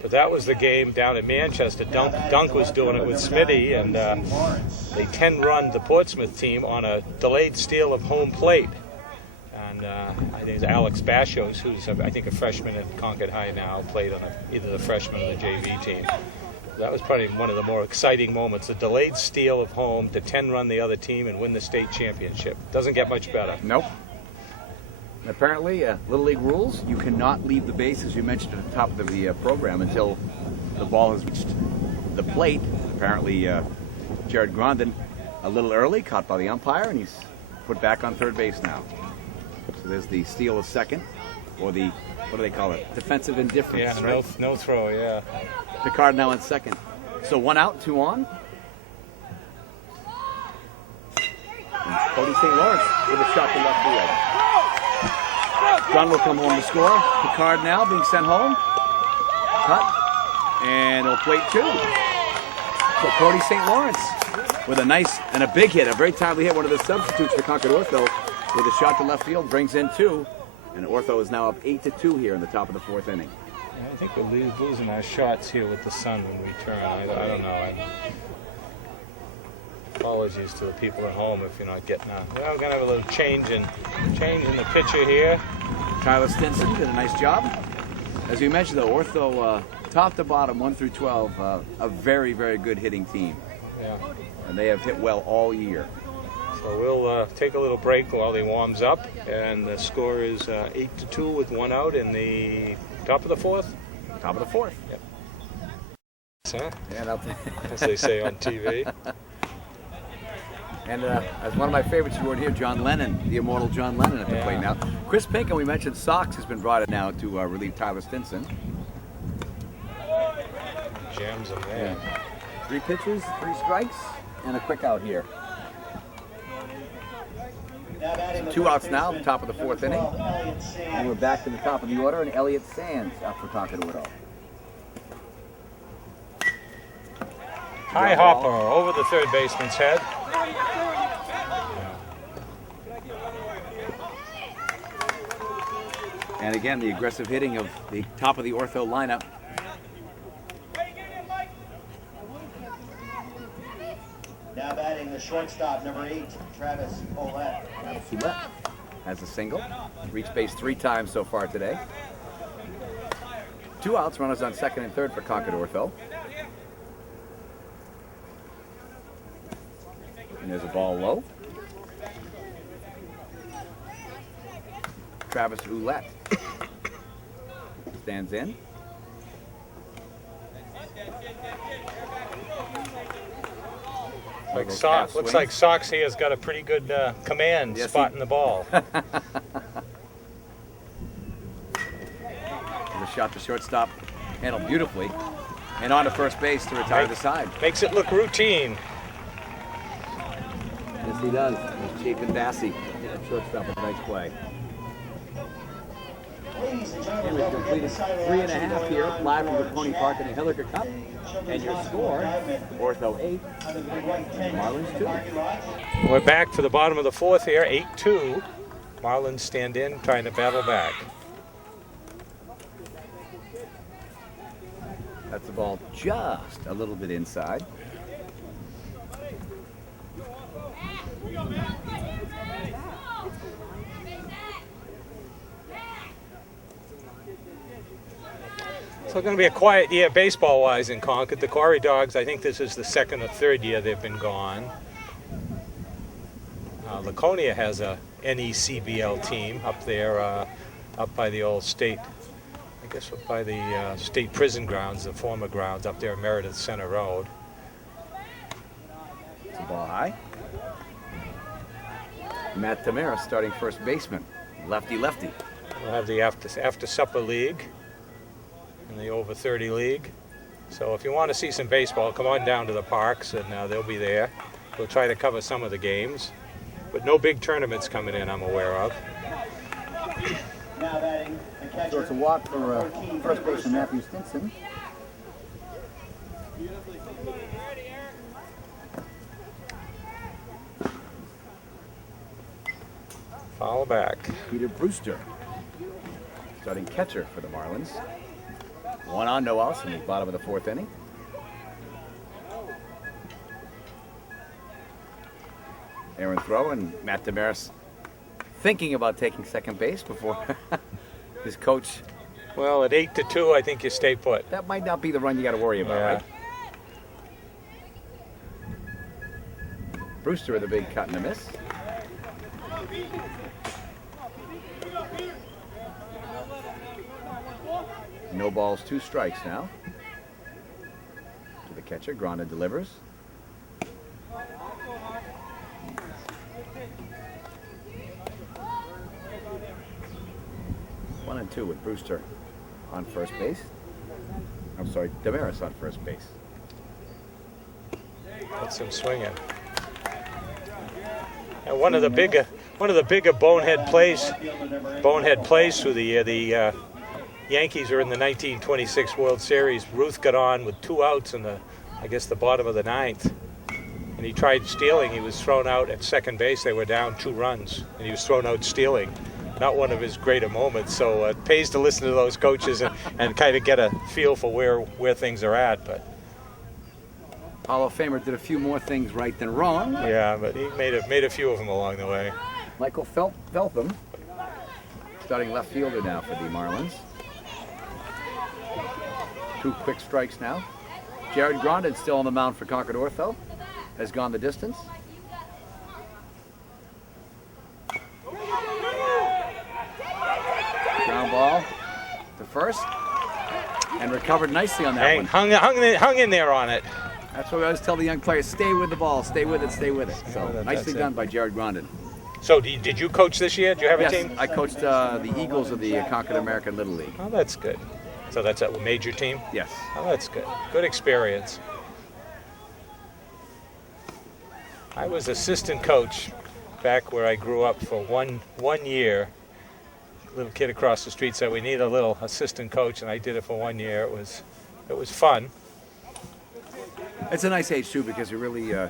But that was the game down in Manchester. Dunk was doing it with Smitty, and they 10-run the Portsmouth team on a delayed steal of home plate. And I think it's Alex Bashos, who's I think a freshman at Concord High now, played on either the freshman or the JV team. That was probably one of the more exciting moments, the delayed steal of home to 10-run the other team and win the state championship. Doesn't get much better. Nope. And apparently, Little League rules, you cannot leave the base, as you mentioned at the top of the program, until the ball has reached the plate. Apparently, Jared Grondin a little early, caught by the umpire, and he's put back on third base now. So there's the steal of second, or the, what do they call it, defensive indifference, Yeah, right? no throw, yeah. Picard now in second. So 1 out, 2 on. And Cody St. Lawrence with a shot to left field. John will come home to score. Picard now being sent home. Cut. And he'll plate 2. So Cody St. Lawrence with a nice and a big hit, a very timely hit, one of the substitutes for Concord Ortho with a shot to left field, brings in 2. And Ortho is now up 8-2 here in the top of the 4th inning. I think we're losing our shots here with the sun when we turn. I don't know. Apologies to the people at home if you're not getting out. Well, we're going to have a little change in the pitcher here. Tyler Stinson did a nice job. As we mentioned, though, Ortho, top to bottom, 1 through 12, a very, very good hitting team. Yeah. And they have hit well all year. So we'll take a little break while he warms up, and the score is 8-2 with 1 out in the top of the 4th. Top of the 4th. Yep. Huh? And As they say on TV. And as one of my favorites, you heard here, John Lennon, the immortal John Lennon at the plate now. Chris Pinkham, we mentioned Sox, has been brought in now to relieve Tyler Stinson. Jams him there. Yeah. 3 pitches, 3 strikes, and a quick out here. So 2 outs now, top of the 4th inning. And we're back to the top of the order, and Elliott Sands up for Concord Ortho. High hopper over the third baseman's head. And again, the aggressive hitting of the top of the Ortho lineup shortstop, number 8, Travis Ouellette. Ouellette has a single. Reached base 3 times so far today. 2 outs, runners on second and third for Concord Ortho. And there's a ball low. Travis Ouellette stands in. Looks like Sox here has got a pretty good command spotting the ball. The shot to shortstop, handled beautifully, and on to first base to retire the side. Makes it look routine. Yes, he does. He's Chapin Bassey at shortstop with a nice play. Ladies and And gentlemen, we've completed 3.5 here, live from the Pony Park in the Hilliker Cup. And your score, Ortho 8, Marlins 2. We're back for the bottom of the 4th here, 8-2. Marlins stand in, trying to battle back. That's the ball just a little bit inside. So it's going to be a quiet year baseball-wise in Concord. The Quarry Dogs, I think this is the 2nd or 3rd year they've been gone. Laconia has a NECBL team up there, up by the old state, I guess up by the state prison grounds, the former grounds up there in Meredith Center Road. It's a ball high. Matt Tamara starting first baseman. Lefty-lefty. We'll have the after supper league and the over 30 league. So if you want to see some baseball, come on down to the parks and they'll be there. We'll try to cover some of the games, but no big tournaments coming in I'm aware of. Now batting the catcher. So it's a walk for first baseman Matthew Stinson. Foul back. Peter Brewster, starting catcher for the Marlins. 1 on, no outs in the bottom of the 4th inning. Aaron throw and Matt Damaris thinking about taking second base before his coach. Well, at 8-2, I think you stay put. That might not be the run you got to worry about, right? Brewster with a big cut and a miss. No balls, 2 strikes now. To the catcher, Granda delivers. One and 2 with Brewster on first base. I'm sorry, Damaris on first base. That's him swinging. And one of the bigger bonehead plays through the year. The Yankees are in the 1926 World Series. Ruth got on with 2 outs in the bottom of the 9th, and he tried stealing. He was thrown out at second base. They were down 2 runs, and he was thrown out stealing. Not one of his greater moments. So it pays to listen to those coaches and kind of get a feel for where things are at. But Hall of Famer did a few more things right than wrong. yeah, but he made a few of them along the way. Michael Feltham, starting left fielder now for the Marlins. 2 quick strikes now. Jared Grondin still on the mound for Concord Ortho. Has gone the distance. Ground ball to first. And recovered nicely on that one. Hung in there on it. That's what I always tell the young players, stay with the ball, stay with it, stay with it. So with it, nicely that's done it. by Jared Grondin. So did you coach this year? Did you have a Yes, team? I coached the Eagles of the Concord American Little League. Oh, that's good. So that's a major team? Yes. Oh, that's good. Good experience. I was assistant coach back where I grew up for one year. Little kid across the street said we need a little assistant coach, and I did it for 1 year. It was fun. It's a nice age too because you really, I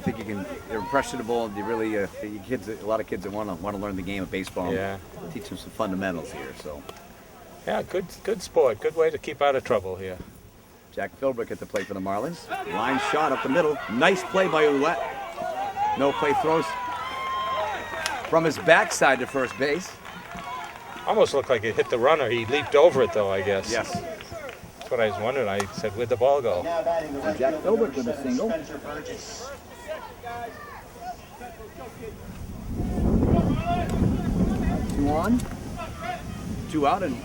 think you can. They're impressionable, and you really, kids. A lot of kids that want to learn the game of baseball. Yeah. Teach them some fundamentals here. So Yeah, good sport. Good way to keep out of trouble here. Jack Philbrick at the plate for the Marlins. Line shot up the middle. Nice play by Ouellette. No play throws from his backside to first base. Almost looked like it hit the runner. He leaped over it, though, I guess. Yes. That's what I was wondering. I said, where'd the ball go? Now batting the right Jack fielder, Filbert with a single. Spencer Burgess. 2 on, 2 out, and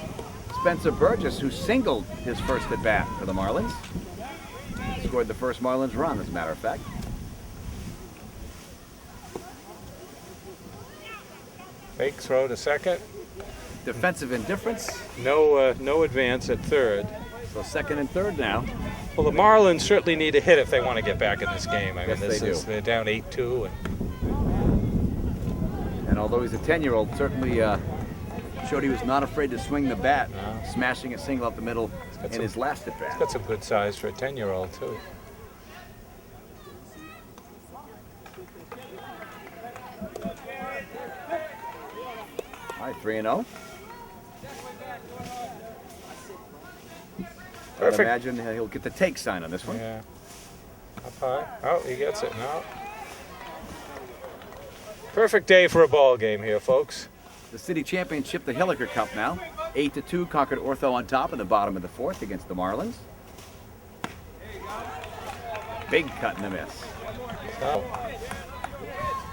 Spencer Burgess, who singled his first at bat for the Marlins, scored the first Marlins run, as a matter of fact. Fake throw to second. Defensive indifference. No advance at third. So second and third now. Well, the Marlins certainly need a hit if they want to get back in this game. I mean, Yes, they're down 8-2. And although he's a 10-year-old, certainly showed he was not afraid to swing the bat, smashing a single up the middle in his last at bat. Got some good size for a 10-year-old, too. All right, 3-0. I'd Perfect. imagine he'll get the take sign on this one. Yeah. Up high. Oh, he gets it now. Perfect day for a ball game here, folks. The city championship, the Hilliker Cup now. 8-2, Concord Ortho on top in the bottom of the fourth against the Marlins. Big cut and a miss. So,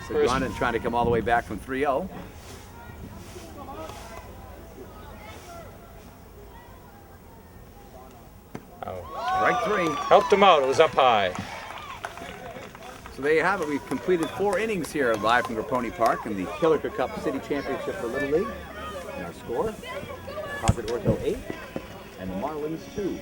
So First- John trying to come all the way back from 3-0. Strike 3. helped him out. It was up high. So there you have it. We've completed 4 innings here live from Grapponi Park in the Hilliker Cup City Championship for Little League. And our score, Concord Ortho 8 and the Marlins 2.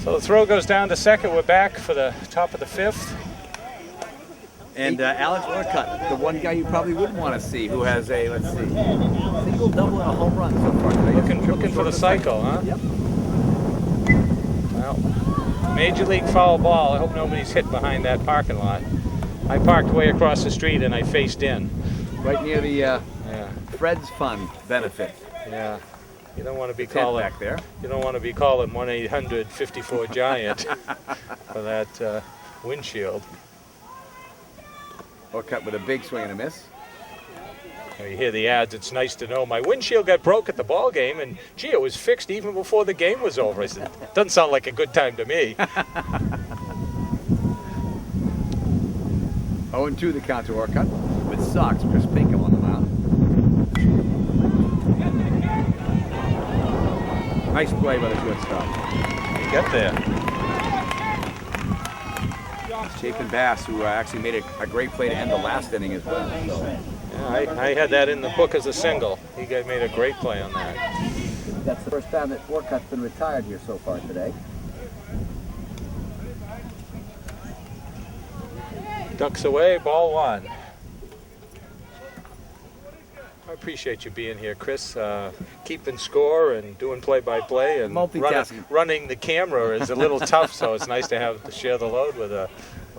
So the throw goes down to second. We're back for the top of the fifth. And Alex Orcutt, the one guy you probably wouldn't want to see, who has a, let's see, single, double, and a home run so far today. Looking for the cycle, huh? Yep. Well, Major League foul ball. I hope nobody's hit behind that parking lot. I parked way across the street and I faced in. Right near the Yeah, Fred's Fund benefit. yeah. You don't want to be Tent calling. back there. You don't want to be calling 1-800-54-GIANT for that windshield. Orcutt with a big swing and a miss. You hear the ads. It's nice to know my windshield got broke at the ball game, and gee, it was fixed even before the game was over. I said, doesn't sound like a good time to me. 0-2 the count to Orcutt with Sox. Chris Pinkham on the mound. Nice play by the shortstop. You got there. Chapin Bass, who actually made a great play to end the last inning as well. So, Yeah, I had that in the book as a single. He made a great play on that. that's the first time that Orcutt's been retired here so far today. Ducks away, ball 1. I appreciate you being here, Chris. Keeping score and doing play-by-play and Multitasking. running the camera is a little tough, so it's nice to have to share the load with a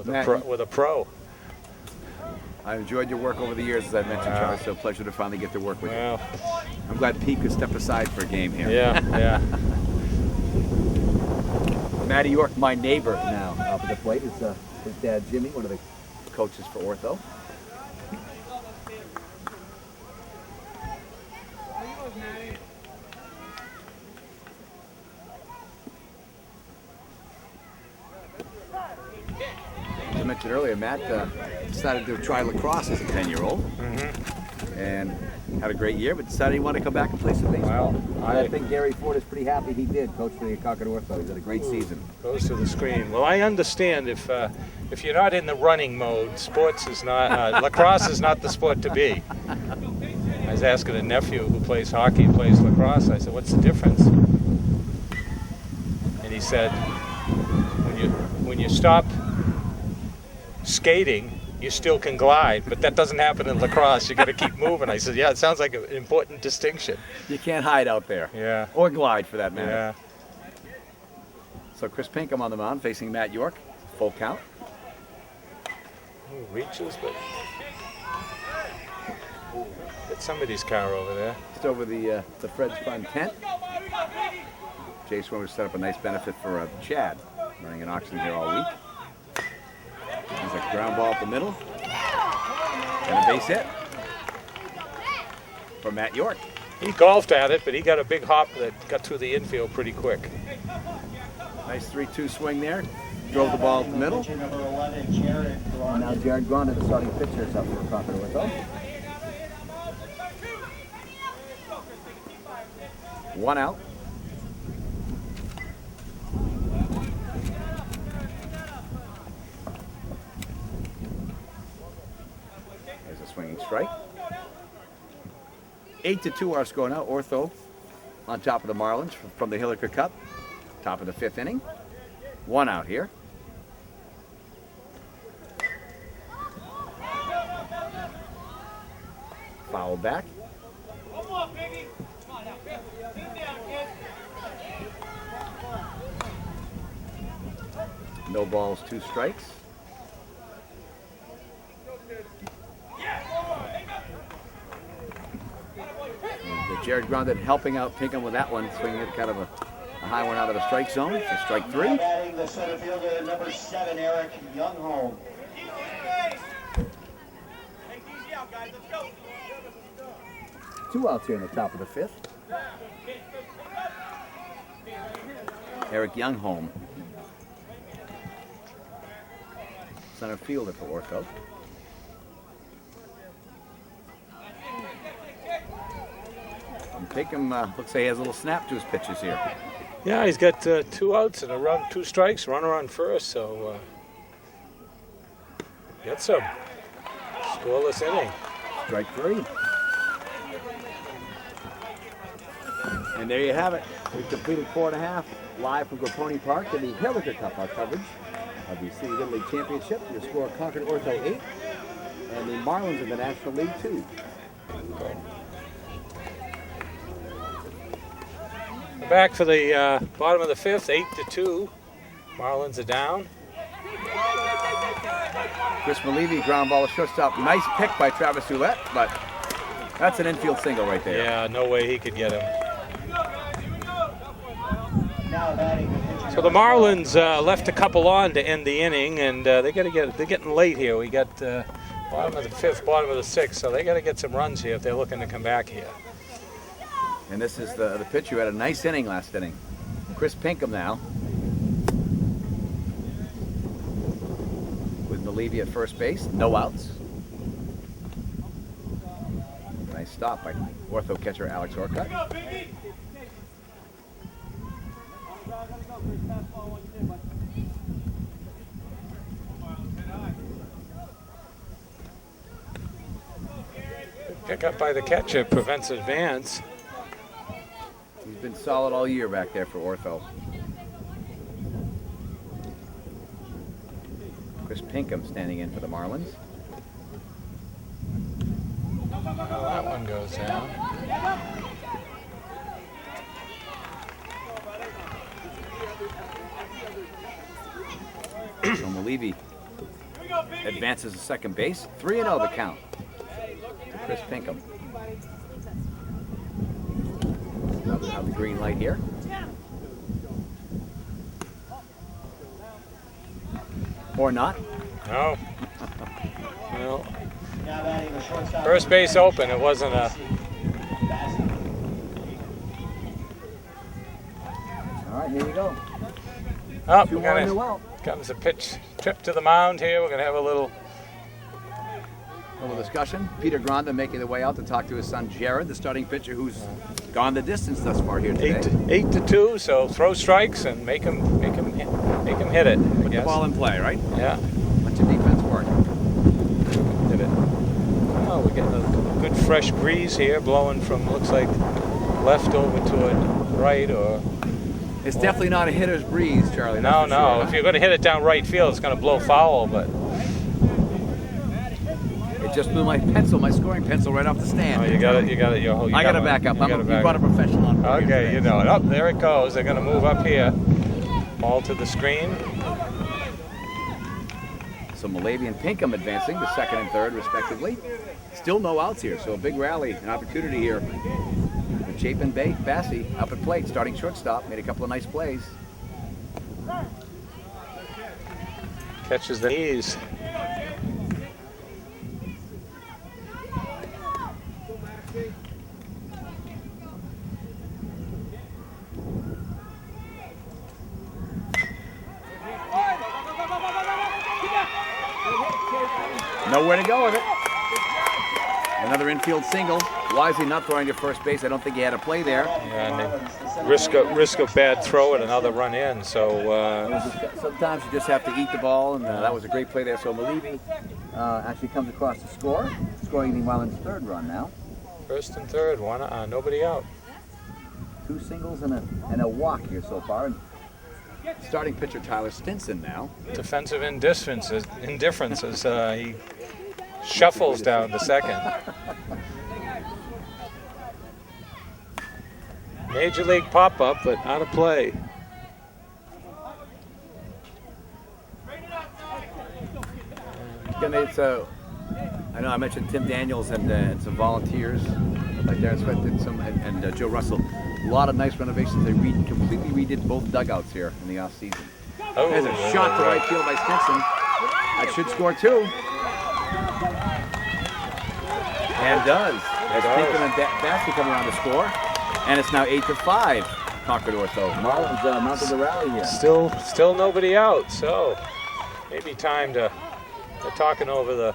Matt, pro. I enjoyed your work over the years, as I mentioned, Charlie. So a pleasure to finally get to work with Well, you. I'm glad Pete could step aside for a game here. yeah. Matty York, my neighbor now, up at the plate, is his dad Jimmy, one of the coaches for Ortho. As I mentioned earlier, Matt decided to try lacrosse as a 10-year-old, and had a great year, but decided he wanted to come back and play some baseball. Well, I think Gary Ford is pretty happy he did. Coach for the Concord Ortho. He's had a great season. Goes to the screen. Well, I understand if you're not in the running mode, sports is not lacrosse is not the sport to be. I was asking a nephew who plays hockey, plays lacrosse. I said, "What's the difference?" And he said, "When you stop skating, you still can glide, but that doesn't happen in lacrosse. You got to keep moving." I said, "Yeah, it sounds like an important distinction." You can't hide out there. Yeah. Or glide, for that matter. Yeah. So Chris Pinkham on the mound facing Matt York. Full count. Ooh, reaches, but get somebody's car over there. Just over the Fred's Fund tent. Jason Weber set up a nice benefit for Chad, running an auction here all week. There's a ground ball up the middle. And a base hit for Matt York. He golfed at it, but he got a big hop that got through the infield pretty quick. Nice 3-2 swing there. Drove the ball up the middle. Number 11, Jared And now Jared Granda, the starting pitcher, is up for Concord Ortho. 1 out. There's a swinging strike. 8-2 our score now. Ortho on top of the Marlins from the Hilliker Cup. Top of the 5th inning. 1 out here. Foul back. No balls, 2 strikes. And Jared Grondin helping out Pinkham with that one, swinging it kind of a high one out of the strike zone for strike 3. batting the center fielder, number 7, Eric Youngholm. 2 outs here in the top of the 5th. Eric Youngholm, center fielder for Ortho. And Pinkham looks like he has a little snap to his pitches here. Yeah, he's got 2 outs and a run, 2 strikes, runner on first, so gets him. Scoreless inning. Strike 3. And there you have it. We've completed 4.5 live from Grapponi Park in the Hilliker Cup, our coverage of the City Little League Championship. Your score, Concord Ortho 8, and the Marlins in the National League 2. Back for the bottom of the 5th, 8-2. Marlins are down. Chris Malevy, ground ball to shortstop. Nice pick by Travis Ouellette, but that's an infield single right there. Yeah, no way he could get him. Now batting the pitcher. So the Marlins left a couple on to end the inning, and they're getting late here. We got bottom of the 5th, bottom of the 6th, so they got to get some runs here if they're looking to come back here. And this is the pitcher who had a nice inning last inning. Chris Pinkham now. With Malevy at first base, no outs. Nice stop by Ortho catcher Alex Orcutt. Pick up by the catcher prevents advance. He's been solid all year back there for Ortho. Chris Pinkham standing in for the Marlins. Well, that one goes down. So Malevy advances to second base. 3-0 the count to Chris Pinkham. Now we have the green light here. Or not. No. Well, Now batting the shortstop. first base open. It wasn't a. All right, here you go. Oh, 2 we're more gonna. new out. Comes a pitch trip to the mound here. We're gonna have a little. Discussion. Peter Granda making the way out to talk to his son Jared, the starting pitcher who's gone the distance thus far here today. 8-2. So throw strikes and make him hit it. I Put the guess. ball in play, right? Yeah. Let your defense work. Did it. Oh, we're getting a good fresh breeze here, blowing from looks like left over toward right, or It's definitely not a hitter's breeze, Charlie. no. that's for sure, If huh? you're going to hit it down right field, it's going to blow foul. But It just blew my scoring pencil right off the stand. oh, you got it. I got to back up. You brought a professional on board here Okay, today. you know it. Up there it goes. They're going to move up here. Ball to the screen. So Malevy and Pinkham advancing to second and third, respectively. Still no outs here, so a big rally, an opportunity here for Chapin Bassey up at plate, starting shortstop, made a couple of nice plays. Catches the knees. Nowhere to go with it. Another infield single. Wisely not throwing to first base. I don't think he had a play there. Yeah, and risk of bad throw and another run in. So sometimes you just have to eat the ball, and that was a great play there. So Malivi actually comes across to score, scoring the Marlins' third run now. First and third, nobody out. 2 singles and a walk here so far. And starting pitcher Tyler Stinson now. Defensive indifference as he shuffles down to second. Major league pop-up, but out of play. Again, I know I mentioned Tim Daniels and some volunteers like Darren Sweat did some, and Joe Russell. A lot of nice renovations. They completely redid both dugouts here in the off-season. Oh, there's a shot to right field by Stinson. That should score 2. And does. As Pinkham and Bassey come around to score. And it's now 8-5. Concord Ortho. Marlins mounted the rally here. Still nobody out. So maybe time to. They're talking over the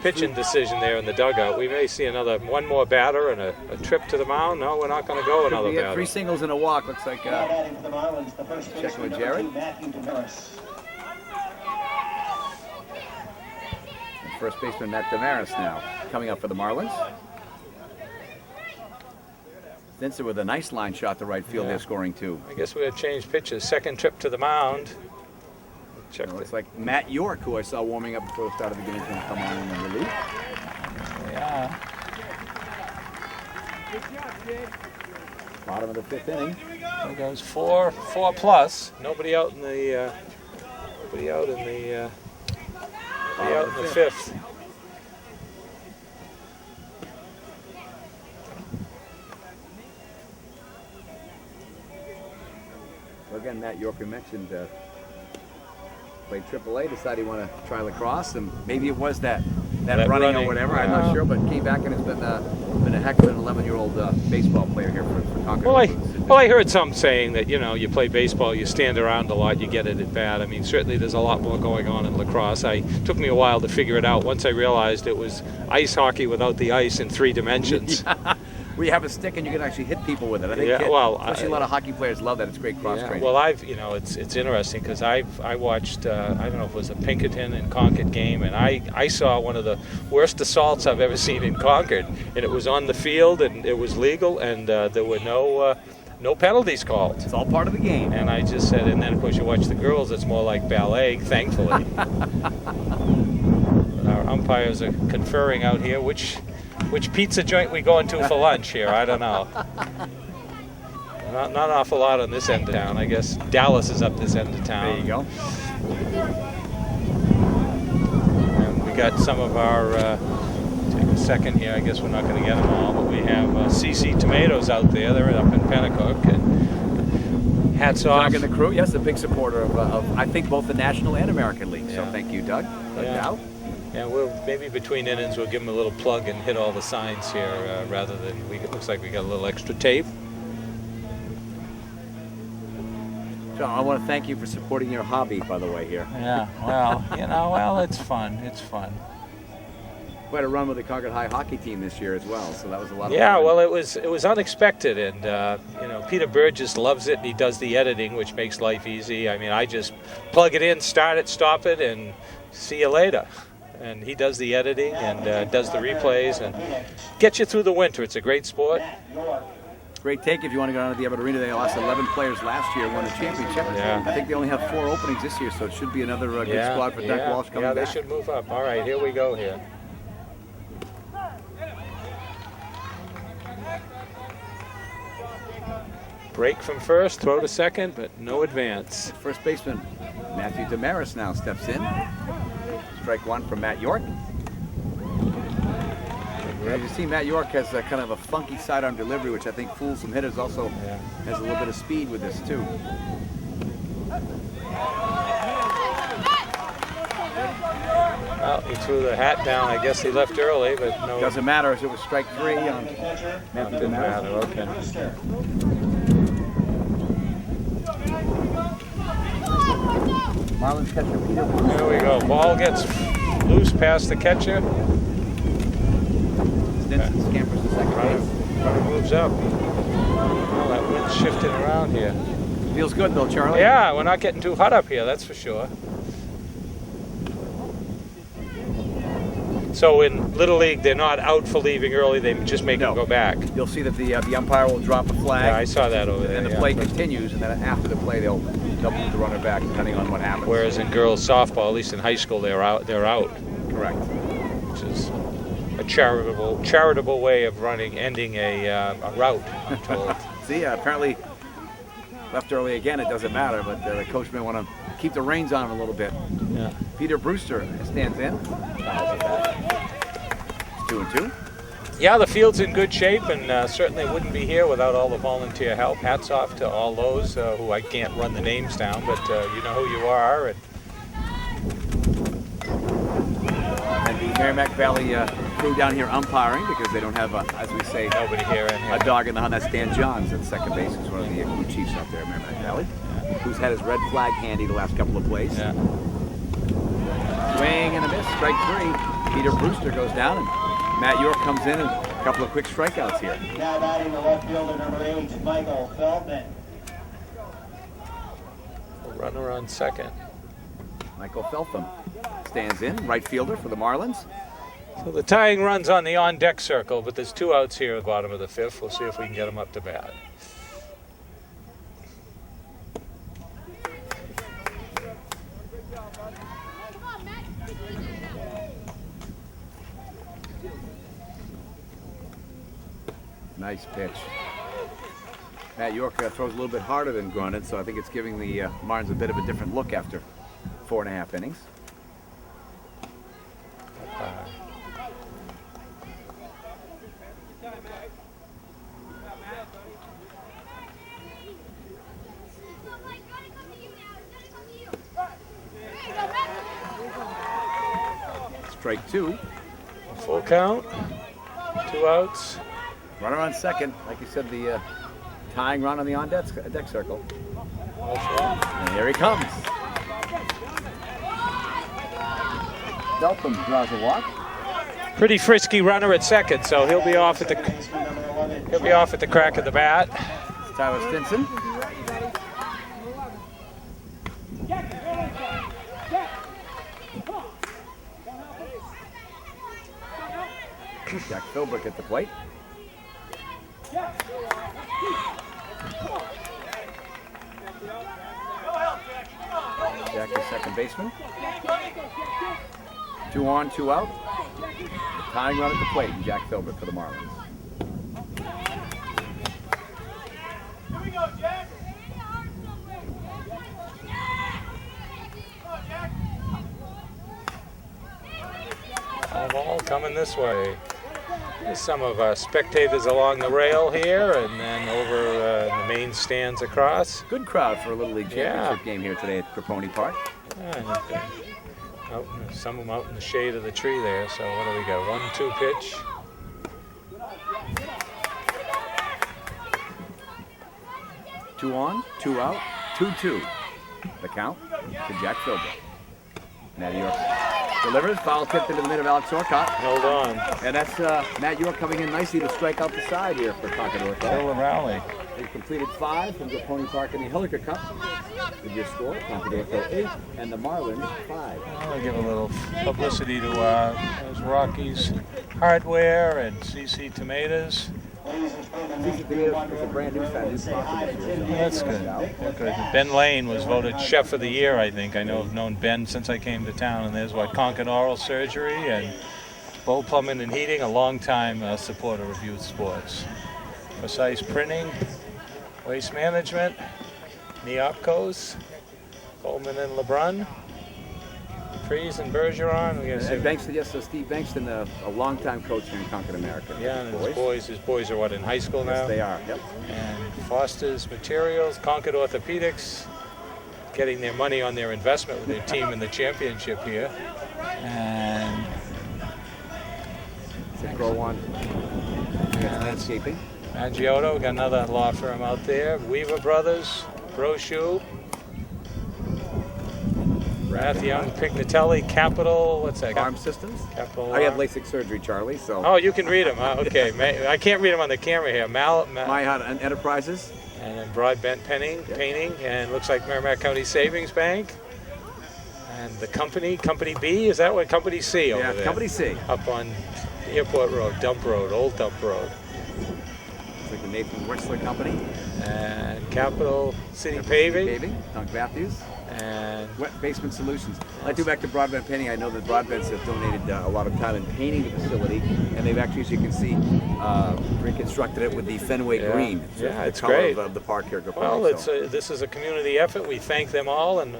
pitching decision there in the dugout. We may see one more batter and a trip to the mound. No, we're not going to go another batter. 3 singles and a walk. Looks like checking with Jerry. First baseman Matt Damaris now coming up for the Marlins. Stinson with a nice line shot to right field. They're scoring 2. I guess we had changed pitches. Second trip to the mound. It's like Matt York, who I saw warming up before the start of the game, is going to come on in the relief. Yeah. Bottom of the 5th inning. There goes 4 plus. Nobody out in the. Nobody out in the 5th. Well, again, Matt York, we mentioned, played AAA, decided he wanted to try lacrosse, and maybe it was that running or whatever. I'm not sure, but came back and has been a heck of an 11-year-old baseball player here for Concord. Well, I heard some saying that, you play baseball, you stand around a lot, you get it at bat. I mean, certainly there's a lot more going on in lacrosse. It took me a while to figure it out. Once I realized it was ice hockey without the ice in 3 dimensions. We have a stick and you can actually hit people with it. I think especially a lot of hockey players love that. It's great cross training. Well, it's interesting because I watched I don't know if it was a Pinkerton and Concord game, and I saw one of the worst assaults I've ever seen in Concord, and it was on the field and it was legal, and there were no penalties called. It's all part of the game. And I just said, and then of course you watch the girls, it's more like ballet, thankfully. Our umpires are conferring out here which pizza joint we going to for lunch here. I don't know. Not an awful lot on this end of town. I guess Dallas is up this end of town. There you go. And we got some of our, take a second here, I guess we're not going to get them all, but we have CC Tomatoes out there. They're up in Pennacook. And hats off. Doug and the crew, yes, a big supporter of I think, both the National and American League. So thank you, Doug. Dow. Yeah, maybe between innings we'll give them a little plug and hit all the signs here rather than it looks like we got a little extra tape. John, I want to thank you for supporting your hobby, by the way, here. Yeah, well, it's fun. It's fun. Quite a run with the Concord High hockey team this year as well, so that was a lot of fun. Yeah, well, it was unexpected, and Peter Burgess loves it, and he does the editing, which makes life easy. I mean, I just plug it in, start it, stop it, and see you later. And he does the editing and does the replays and gets you through the winter. It's a great sport. Great take if you want to go down to the Abbott Arena. They lost 11 players last year, won the championship. Yeah. I think they only have 4 openings this year, so it should be another good squad for Doug Walsh coming back. Yeah, they should move up. All right, here we go here. Break from first, throw to second, but no advance. First baseman Matthew Damaris now steps in. Strike 1 from Matt York. As you see, Matt York has kind of a funky sidearm delivery, which I think fools some hitters. Also has a little bit of speed with this, too. Well, he threw the hat down. I guess he left early, but no. Doesn't matter as it was strike 3 on Matthew Didn't matter. Okay. Marlins catcher Peter. There we go. Ball gets loose past the catcher. Stinson scampers to second base. Runner moves up. Well, that wind's shifting around here. Feels good though, Charlie. Yeah, we're not getting too hot up here, that's for sure. So in Little League, they're not out for leaving early, they just make them go back. You'll see that the umpire will drop a flag. Yeah, I saw that over there. And the play continues, and then after the play, they'll move the runner back, depending on what happens. Whereas in girls softball, at least in high school, they're out. Correct. Which is a charitable way of ending a route, I'm told. See, apparently left early again. It doesn't matter, but the coach may want to keep the reins on him a little bit. Yeah. Peter Brewster stands in. It's 2-2. Yeah, the field's in good shape, and certainly wouldn't be here without all the volunteer help. Hats off to all those who I can't run the names down, but you know who you are. And the Merrimack Valley crew down here umpiring because they don't have, as we say, Nobody here in here. a dog in the hunt. That's Dan Johns at second base, who's one of the crew chiefs out there at Merrimack Valley, who's had his red flag handy the last couple of plays. Yeah. Swing and a miss, strike 3. Peter Brewster goes down, and Matt York comes in and a couple of quick strikeouts here. Now batting the left fielder, number 8, Michael Feldman. Runner on second. Michael Feltham stands in, right fielder for the Marlins. So the tying run's on the on-deck circle, but there's 2 outs here at the bottom of the 5th. We'll see if we can get them up to bat. Nice pitch. Matt York throws a little bit harder than Grundon, so I think it's giving the Marlins a bit of a different look after 4.5 innings. Strike 2. Full count. 2 outs. Runner on second. Like you said, the tying run on the on-deck circle. And here he comes. Feltham draws a walk. Pretty frisky runner at second, so he'll be off at the crack of the bat. It's Tyler Stinson. Jack Philbrook at the plate. Jack is second baseman. 2 on, 2 out. Tying run at the plate, Jack Philbrook for the Marlins. Here we go, Jack. Ball coming this way. There's some of our spectators along the rail here, and then over in the main stands across. Good crowd for a Little League Championship game here today at Capone Park. Some of them out in the shade of the tree there. So what do we got? 1-2 pitch. Two on, 2 out, 2-2. The count to Jack Philbrook. Matty York delivers, foul tipped into the mid of Alex Orcott. Held on. And that's Matt York coming in nicely to strike out the side here for Concord Ortho. Kill the rally. They've completed 5 from the Pony Park in the Hilliker Cup. With your score, Concord Ortho 8 and the Marlins 5. I'll give a little publicity to those Rockies Hardware and CC Tomatoes. It's a brand new sponsor. That's good. Good. Ben Lane was voted Chef of the Year, I think. I've known Ben since I came to town, and there's Concord Oral Surgery and Bow Plumbing and Heating, a long-time supporter of youth sports. Precise Printing, Waste Management, Neopcos, Coleman and LeBrun, Freeze and Bergeron. We're gonna see. Bankston, yes, so Steve Bankston, a longtime coach here in Concord, America. Yeah, and his boys are what, in high school now? Yes, they are. Yep. And Foster's Materials, Concord Orthopaedics, getting their money on their investment with their team in the championship here. And Grow one. Landscaping. Maggiotto, we got another law firm out there. Weaver Brothers, Brochu, Young, Pignatelli, Capital, what's that? Farm Systems. Capital. I have LASIK surgery, Charlie. So. Oh, you can read them. Okay, I can't read them on the camera here. My Enterprises. And then Broadbent Painting, and looks like Merrimack County Savings Bank. And the Company B, is that what Company C over there? Yeah, Company C. Up on Airport Road, Old Dump Road. It's like the Nathan Wexler Company. And Capital City Paving. Doug Matthews. And Wet Basement Solutions. I do back to Broadbent Painting. I know that Broadbents have donated a lot of time in painting the facility, and they've actually, as you can see, reconstructed it with the Fenway Green. So it's the color great. Of the park here. Well, this is a community effort. We thank them all, and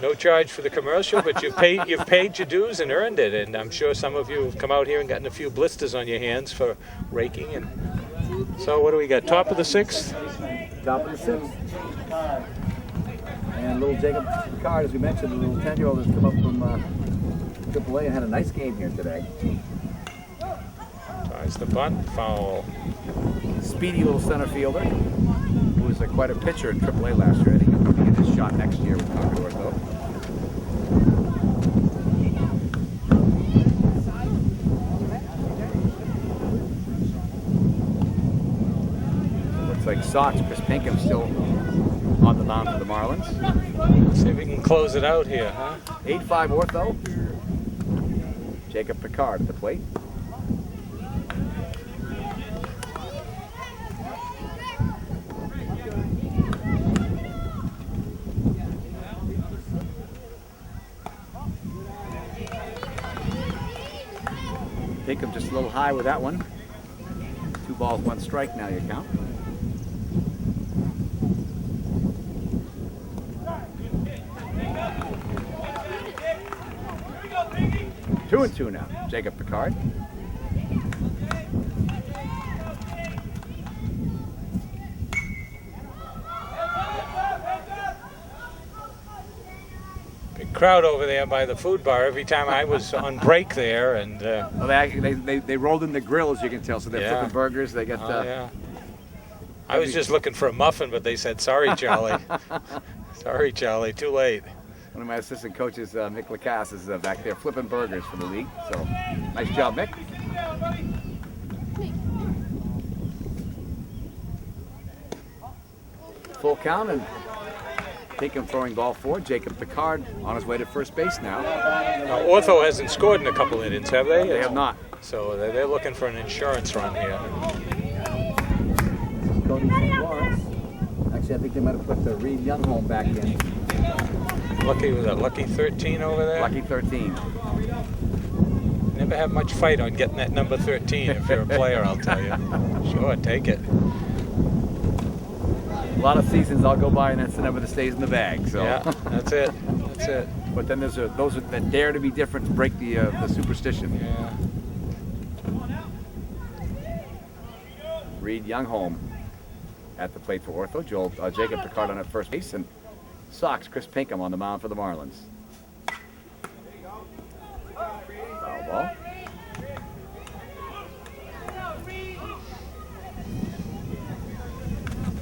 no charge for the commercial, but you've paid your dues and earned it. And I'm sure some of you have come out here and gotten a few blisters on your hands for raking. And so, what do we got? Top of the 6th. Top of the 6th. And little Jacob Picard, as we mentioned, the little 10-year-old has come up from AAA and had a nice game here today. Tries the bunt, foul. Speedy little center fielder, who was quite a pitcher in AAA last year. I think he'll probably get his shot next year with Concord Ortho. Looks like Sox, Chris Pinkham still on the mound for the Marlins. See if we can close it out here, huh? 8-5 Ortho. Jacob Picard at the plate. Pinkham just a little high with that one. 2 balls, 1 strike now, you count. 2-2 now. Jacob Picard. Big crowd over there by the food bar every time I was on break there, and Well, they rolled in the grill, as you can tell, so they're flipping burgers. They got. yeah. I was just looking for a muffin, but they said, "Sorry, Charlie. Sorry, Charlie. Too late." One of my assistant coaches, Mick Lacasse, is back there flipping burgers for the league. So, nice job, Mick. Full count, and Pinkham throwing ball forward. Jacob Picard on his way to first base now. Ortho hasn't scored in a couple innings, have they? They have not. So they're looking for an insurance run here. Cody Lawrence. Actually, I think they might have put the Reed Youngholm back in. Lucky 13 over there? Lucky 13. Never have much fight on getting that number 13 if you're a player, I'll tell you. Sure, take it. A lot of seasons I'll go by and that's the number that stays in the bag. So. Yeah, that's it. That's it. But then there's those that dare to be different to break the superstition. Yeah. Reed Youngholm at the plate for Ortho. Jacob Picard on at first base, and Sox Chris Pinkham on the mound for the Marlins. Foul ball.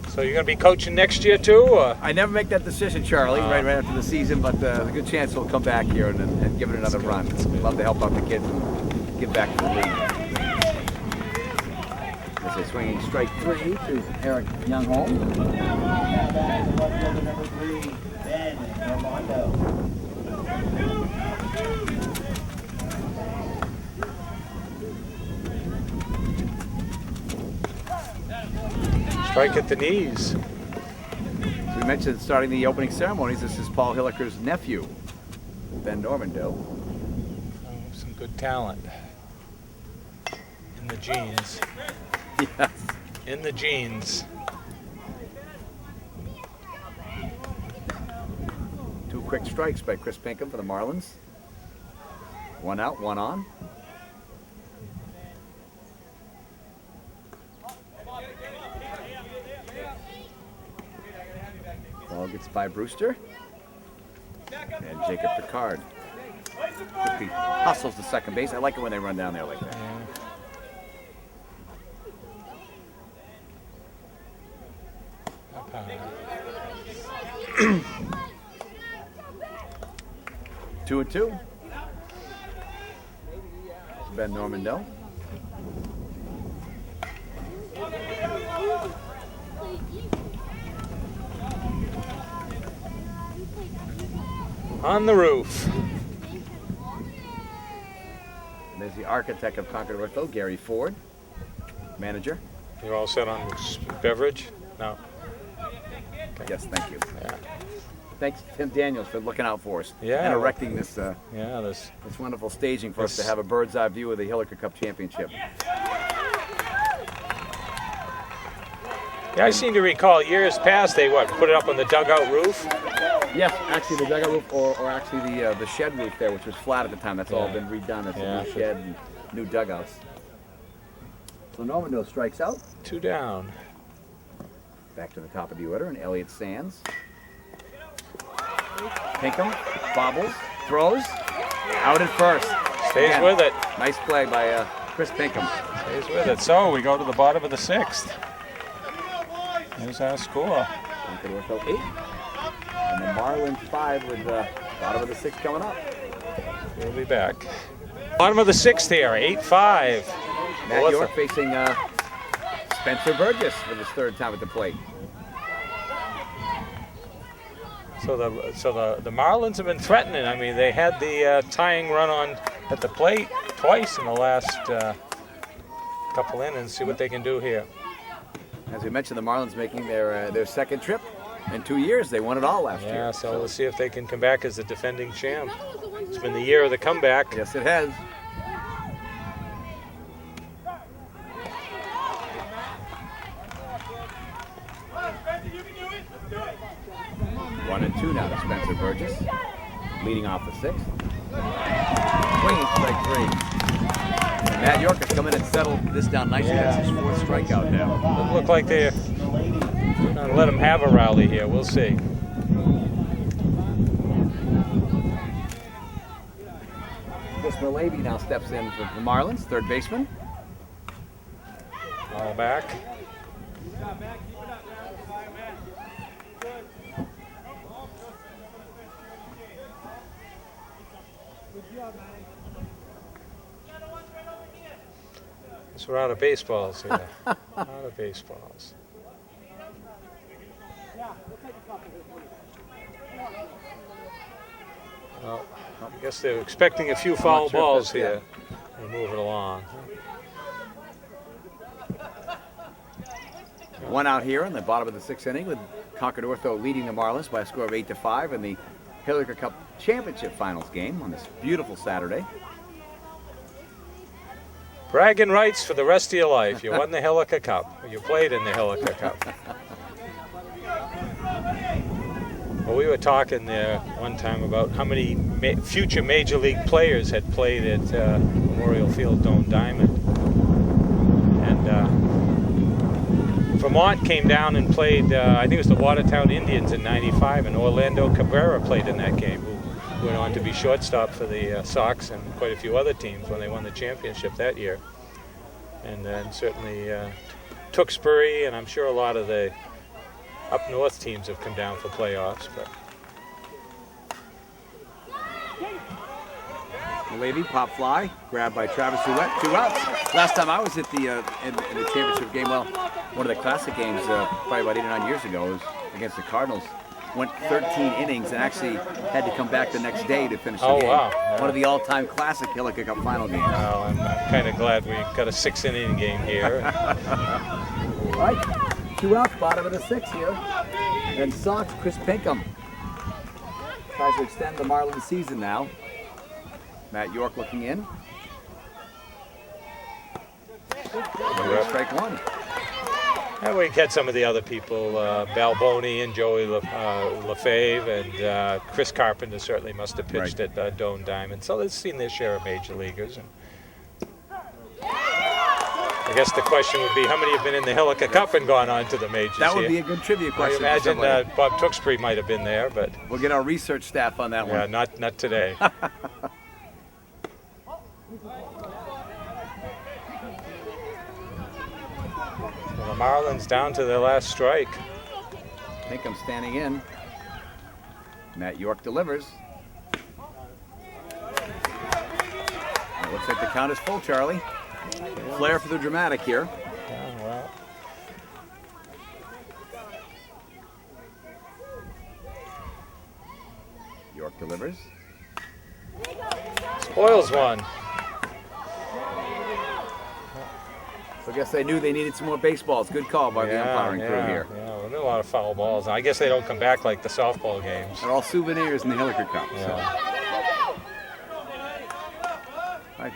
So you're going to be coaching next year too, or? I never make that decision, Charlie, right after the season, but there's a good chance he'll come back here and give it another run. Love to help out the kids and give back to the league. As a swinging strike 3 to Eric Youngholm. Now back to left fielder number 3, Ben Armando. Strike at the knees. So we mentioned starting the opening ceremonies. This is Paul Hilliker's nephew, Ben Normando. Oh, some good talent in the genes. Yes. In the genes. 2 quick strikes by Chris Pinkham for the Marlins. 1 out, 1 on. Ball gets by Brewster. And Jacob Picard quickly hustles to second base. I like it when they run down there like that. Yeah. 2-2. Ben Normando. On the roof. And there's the architect of Concord Ortho, Gary Ford, manager. You're all set on beverage? No. Yes, thank you. Yeah. Thanks, Tim Daniels, for looking out for us Yeah, and well, erecting this Yeah, this. this wonderful staging for us to This- have a bird's eye view of the Hilliker Cup Championship. Yeah, I seem to recall years past they put it up on the dugout roof. Yes, actually the dugout roof, or actually the shed roof there, which was flat at the time. That's all Yeah. been redone. It's Yeah. a new shed and new dugouts. So Normando strikes out. 2 down. Back to the top of the order, and Elliott Sands. Pinkham bobbles, throws, out at first. Stays Again, with it. Nice play by Chris Pinkham. Stays with it. So we go to the bottom of the 6th. Here's our score. Concord Ortho 8. And the Marlins 5 with the bottom of the 6th coming up. We'll be back. Bottom of the 6th here, 8-5. Matt Melissa. York facing Spencer Burgess for his 3rd time at the plate. So the Marlins have been threatening. I mean, they had the tying run on at the plate twice in the last couple innings. See what they can do here. As we mentioned, the Marlins making their 2nd trip in 2 years. They won it all last Yeah, year. so we'll see if they can come back as the defending champ. It's been the year of the comeback. Yes, it has. One and 2 now to Spencer Burgess, leading off the 6th. Swinging strike 3. And Matt York has come in and settled this down nicely. That's his 4th strikeout now. Doesn't look like they're going to let them have a rally here. We'll see. Chris Malaby now steps in for the Marlins, 3rd baseman. All back. So we're out of baseballs here. Out of baseballs. Well, I guess they're expecting a few foul sure if balls that's here. We'll move it along. 1 out here in the bottom of the 6th inning with Concord Ortho leading the Marlins by a score of 8-5 in the Hilliker Cup Championship Finals game on this beautiful Saturday. Bragging rights for the rest of your life. You won the Hilliker Cup. You played in the Hilliker Cup. Well, we were talking there one time about how many future Major League players had played at Memorial Field Dome Diamond. And Vermont came down and played, I think it was the Watertown Indians in '95, and Orlando Cabrera played in that game, who went on to be shortstop for the Sox and quite a few other teams when they won the championship that year. And then certainly Tewksbury, and I'm sure a lot of the up north teams have come down for playoffs. But Malaby, pop fly, grabbed by Travis Ouellette, 2 outs. Last time I was at the in the championship game, well, one of the classic games, probably about 8 or 9 years ago, was against the Cardinals. Went 13 innings and actually had to come back the next day to finish the game. wow. Yeah. One of the all-time classic Hilliker Cup final games. well, I'm kind of glad we got a 6-inning game here. All right, 2 outs, bottom of the 6th here. And Sox, Chris Pinkham tries to extend the Marlins season now. Matt York looking in. Strike 1. And we had some of the other people, Balboni and Joey LaFave, and Chris Carpenter certainly must have pitched at Doane Diamond. So they've seen their share of major leaguers. And I guess the question would be, how many have been in the Hilliker Cup and gone on to the majors? That would be a good trivia question. I imagine Bob Tewksbury might have been there, but we'll get our research staff on that one. Yeah, not today. The Marlins down to their last strike. Pinkham standing in. Matt York delivers. It looks like the count is full, Charlie. Flair for the dramatic here. Yeah, well. York delivers. Spoils one. So I guess they knew they needed some more baseballs. Good call by the umpiring crew here. Yeah, well, there are a lot of foul balls. I guess they don't come back like the softball games. They're all souvenirs in the Hilliker Cup. Yeah. So. Right.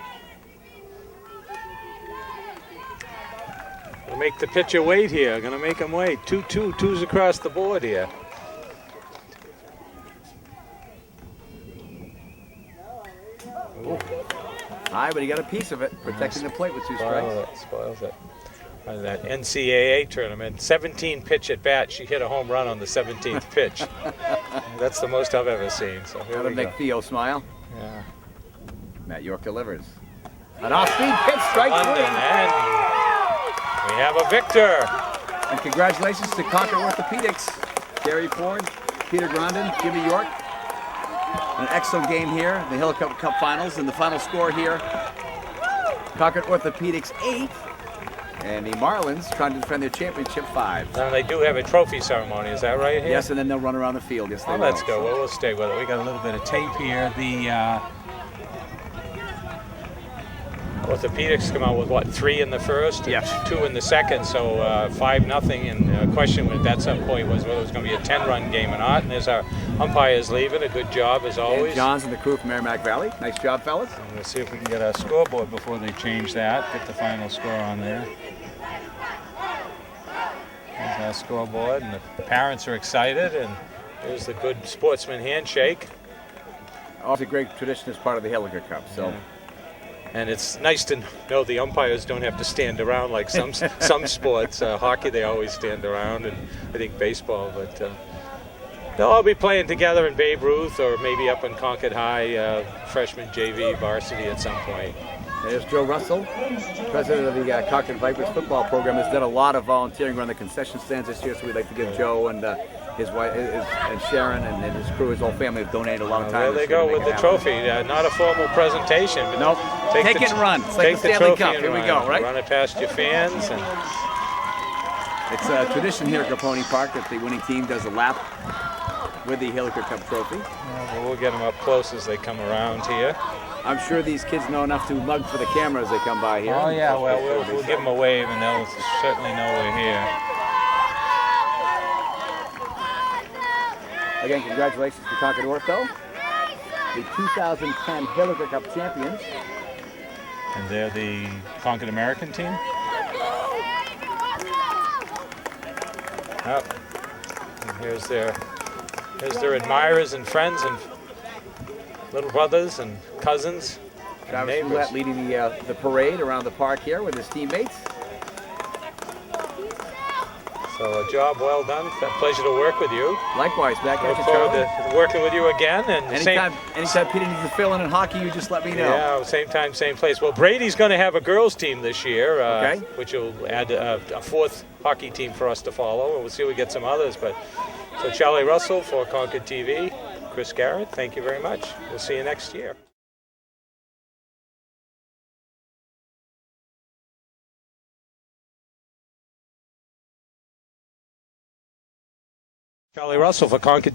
Gonna make the pitcher wait here. Gonna make him wait. 2-2, twos across the board here. High, but he got a piece of it, protecting the plate with 2 strikes. Spoils it. That NCAA tournament, 17 pitch at bat. She hit a home run on the 17th pitch. That's the most I've ever seen. So here That'll we make go. Theo smile. Yeah. Matt York delivers. An off-speed pitch, strike London, 3. and we have a victor. And congratulations to Concord Orthopaedics, Gary Ford, Peter Grondin, Jimmy York. An excellent game here, the Hilliker Cup Finals, and the final score here, Concord Orthopaedics 8, and the Marlins trying to defend their championship 5. Now they do have a trophy ceremony, is that right here? Yes, and then they'll run around the field. Yes, they will. Let's go. Well, we'll stay with it. We got a little bit of tape here. The Orthopaedics come out with what, 3 in the first, Yes. 2 in the second, so 5-0. And the question at some point was whether it was going to be a 10-run game or not. And there's our umpires leaving. A good job as always. And Johns and the crew from Merrimack Valley. Nice job, fellas. And we'll see if we can get our scoreboard before they change that. Get the final score on there. There's our scoreboard, and the parents are excited. And there's the good sportsman handshake. Also a great tradition as part of the Hilliker Cup. So. Yeah. And it's nice to know the umpires don't have to stand around like some sports. Hockey, they always stand around, and I think baseball. But they'll all be playing together in Babe Ruth or maybe up in Concord High, freshman JV varsity at some point. There's Joe Russell, president of the Concord Vipers football program. Has done a lot of volunteering around the concession stands this year, so we'd like to give Joe and his wife and Sharon and his crew, his whole family have donated a lot of time. There they go with the trophy. Not a formal presentation, but nope. Take it and run. It's like the Stanley Cup. Here we go, right? Run it past your fans. And it's a tradition here at Caponi Park that the winning team does a lap with the Hilliker Cup trophy. Well, we'll get them up close as they come around here. I'm sure these kids know enough to mug for the camera as they come by here. Oh yeah, well we'll give them a wave and they'll certainly know we're here. Again, congratulations to Concord Ortho, the 2010 Hilliker Cup champions. And they're the Concord American team. Oh, and here's their admirers and friends and little brothers and cousins and Travis neighbors. Roulette leading the parade around the park here with his teammates. So a job well done. It's a pleasure to work with you. Likewise, back at Look you, forward Charlie. to working with you again. And Anytime Peter needs to fill in hockey, you just let me know. Yeah, same time, same place. Well, Brady's going to have a girls' team this year, Okay. which will add a 4th hockey team for us to follow. We'll see if we get some others. But so Charlie Russell for Concord TV, Chris Garrett, thank you very much. We'll see you next year. Charlie Russell for Concord TV.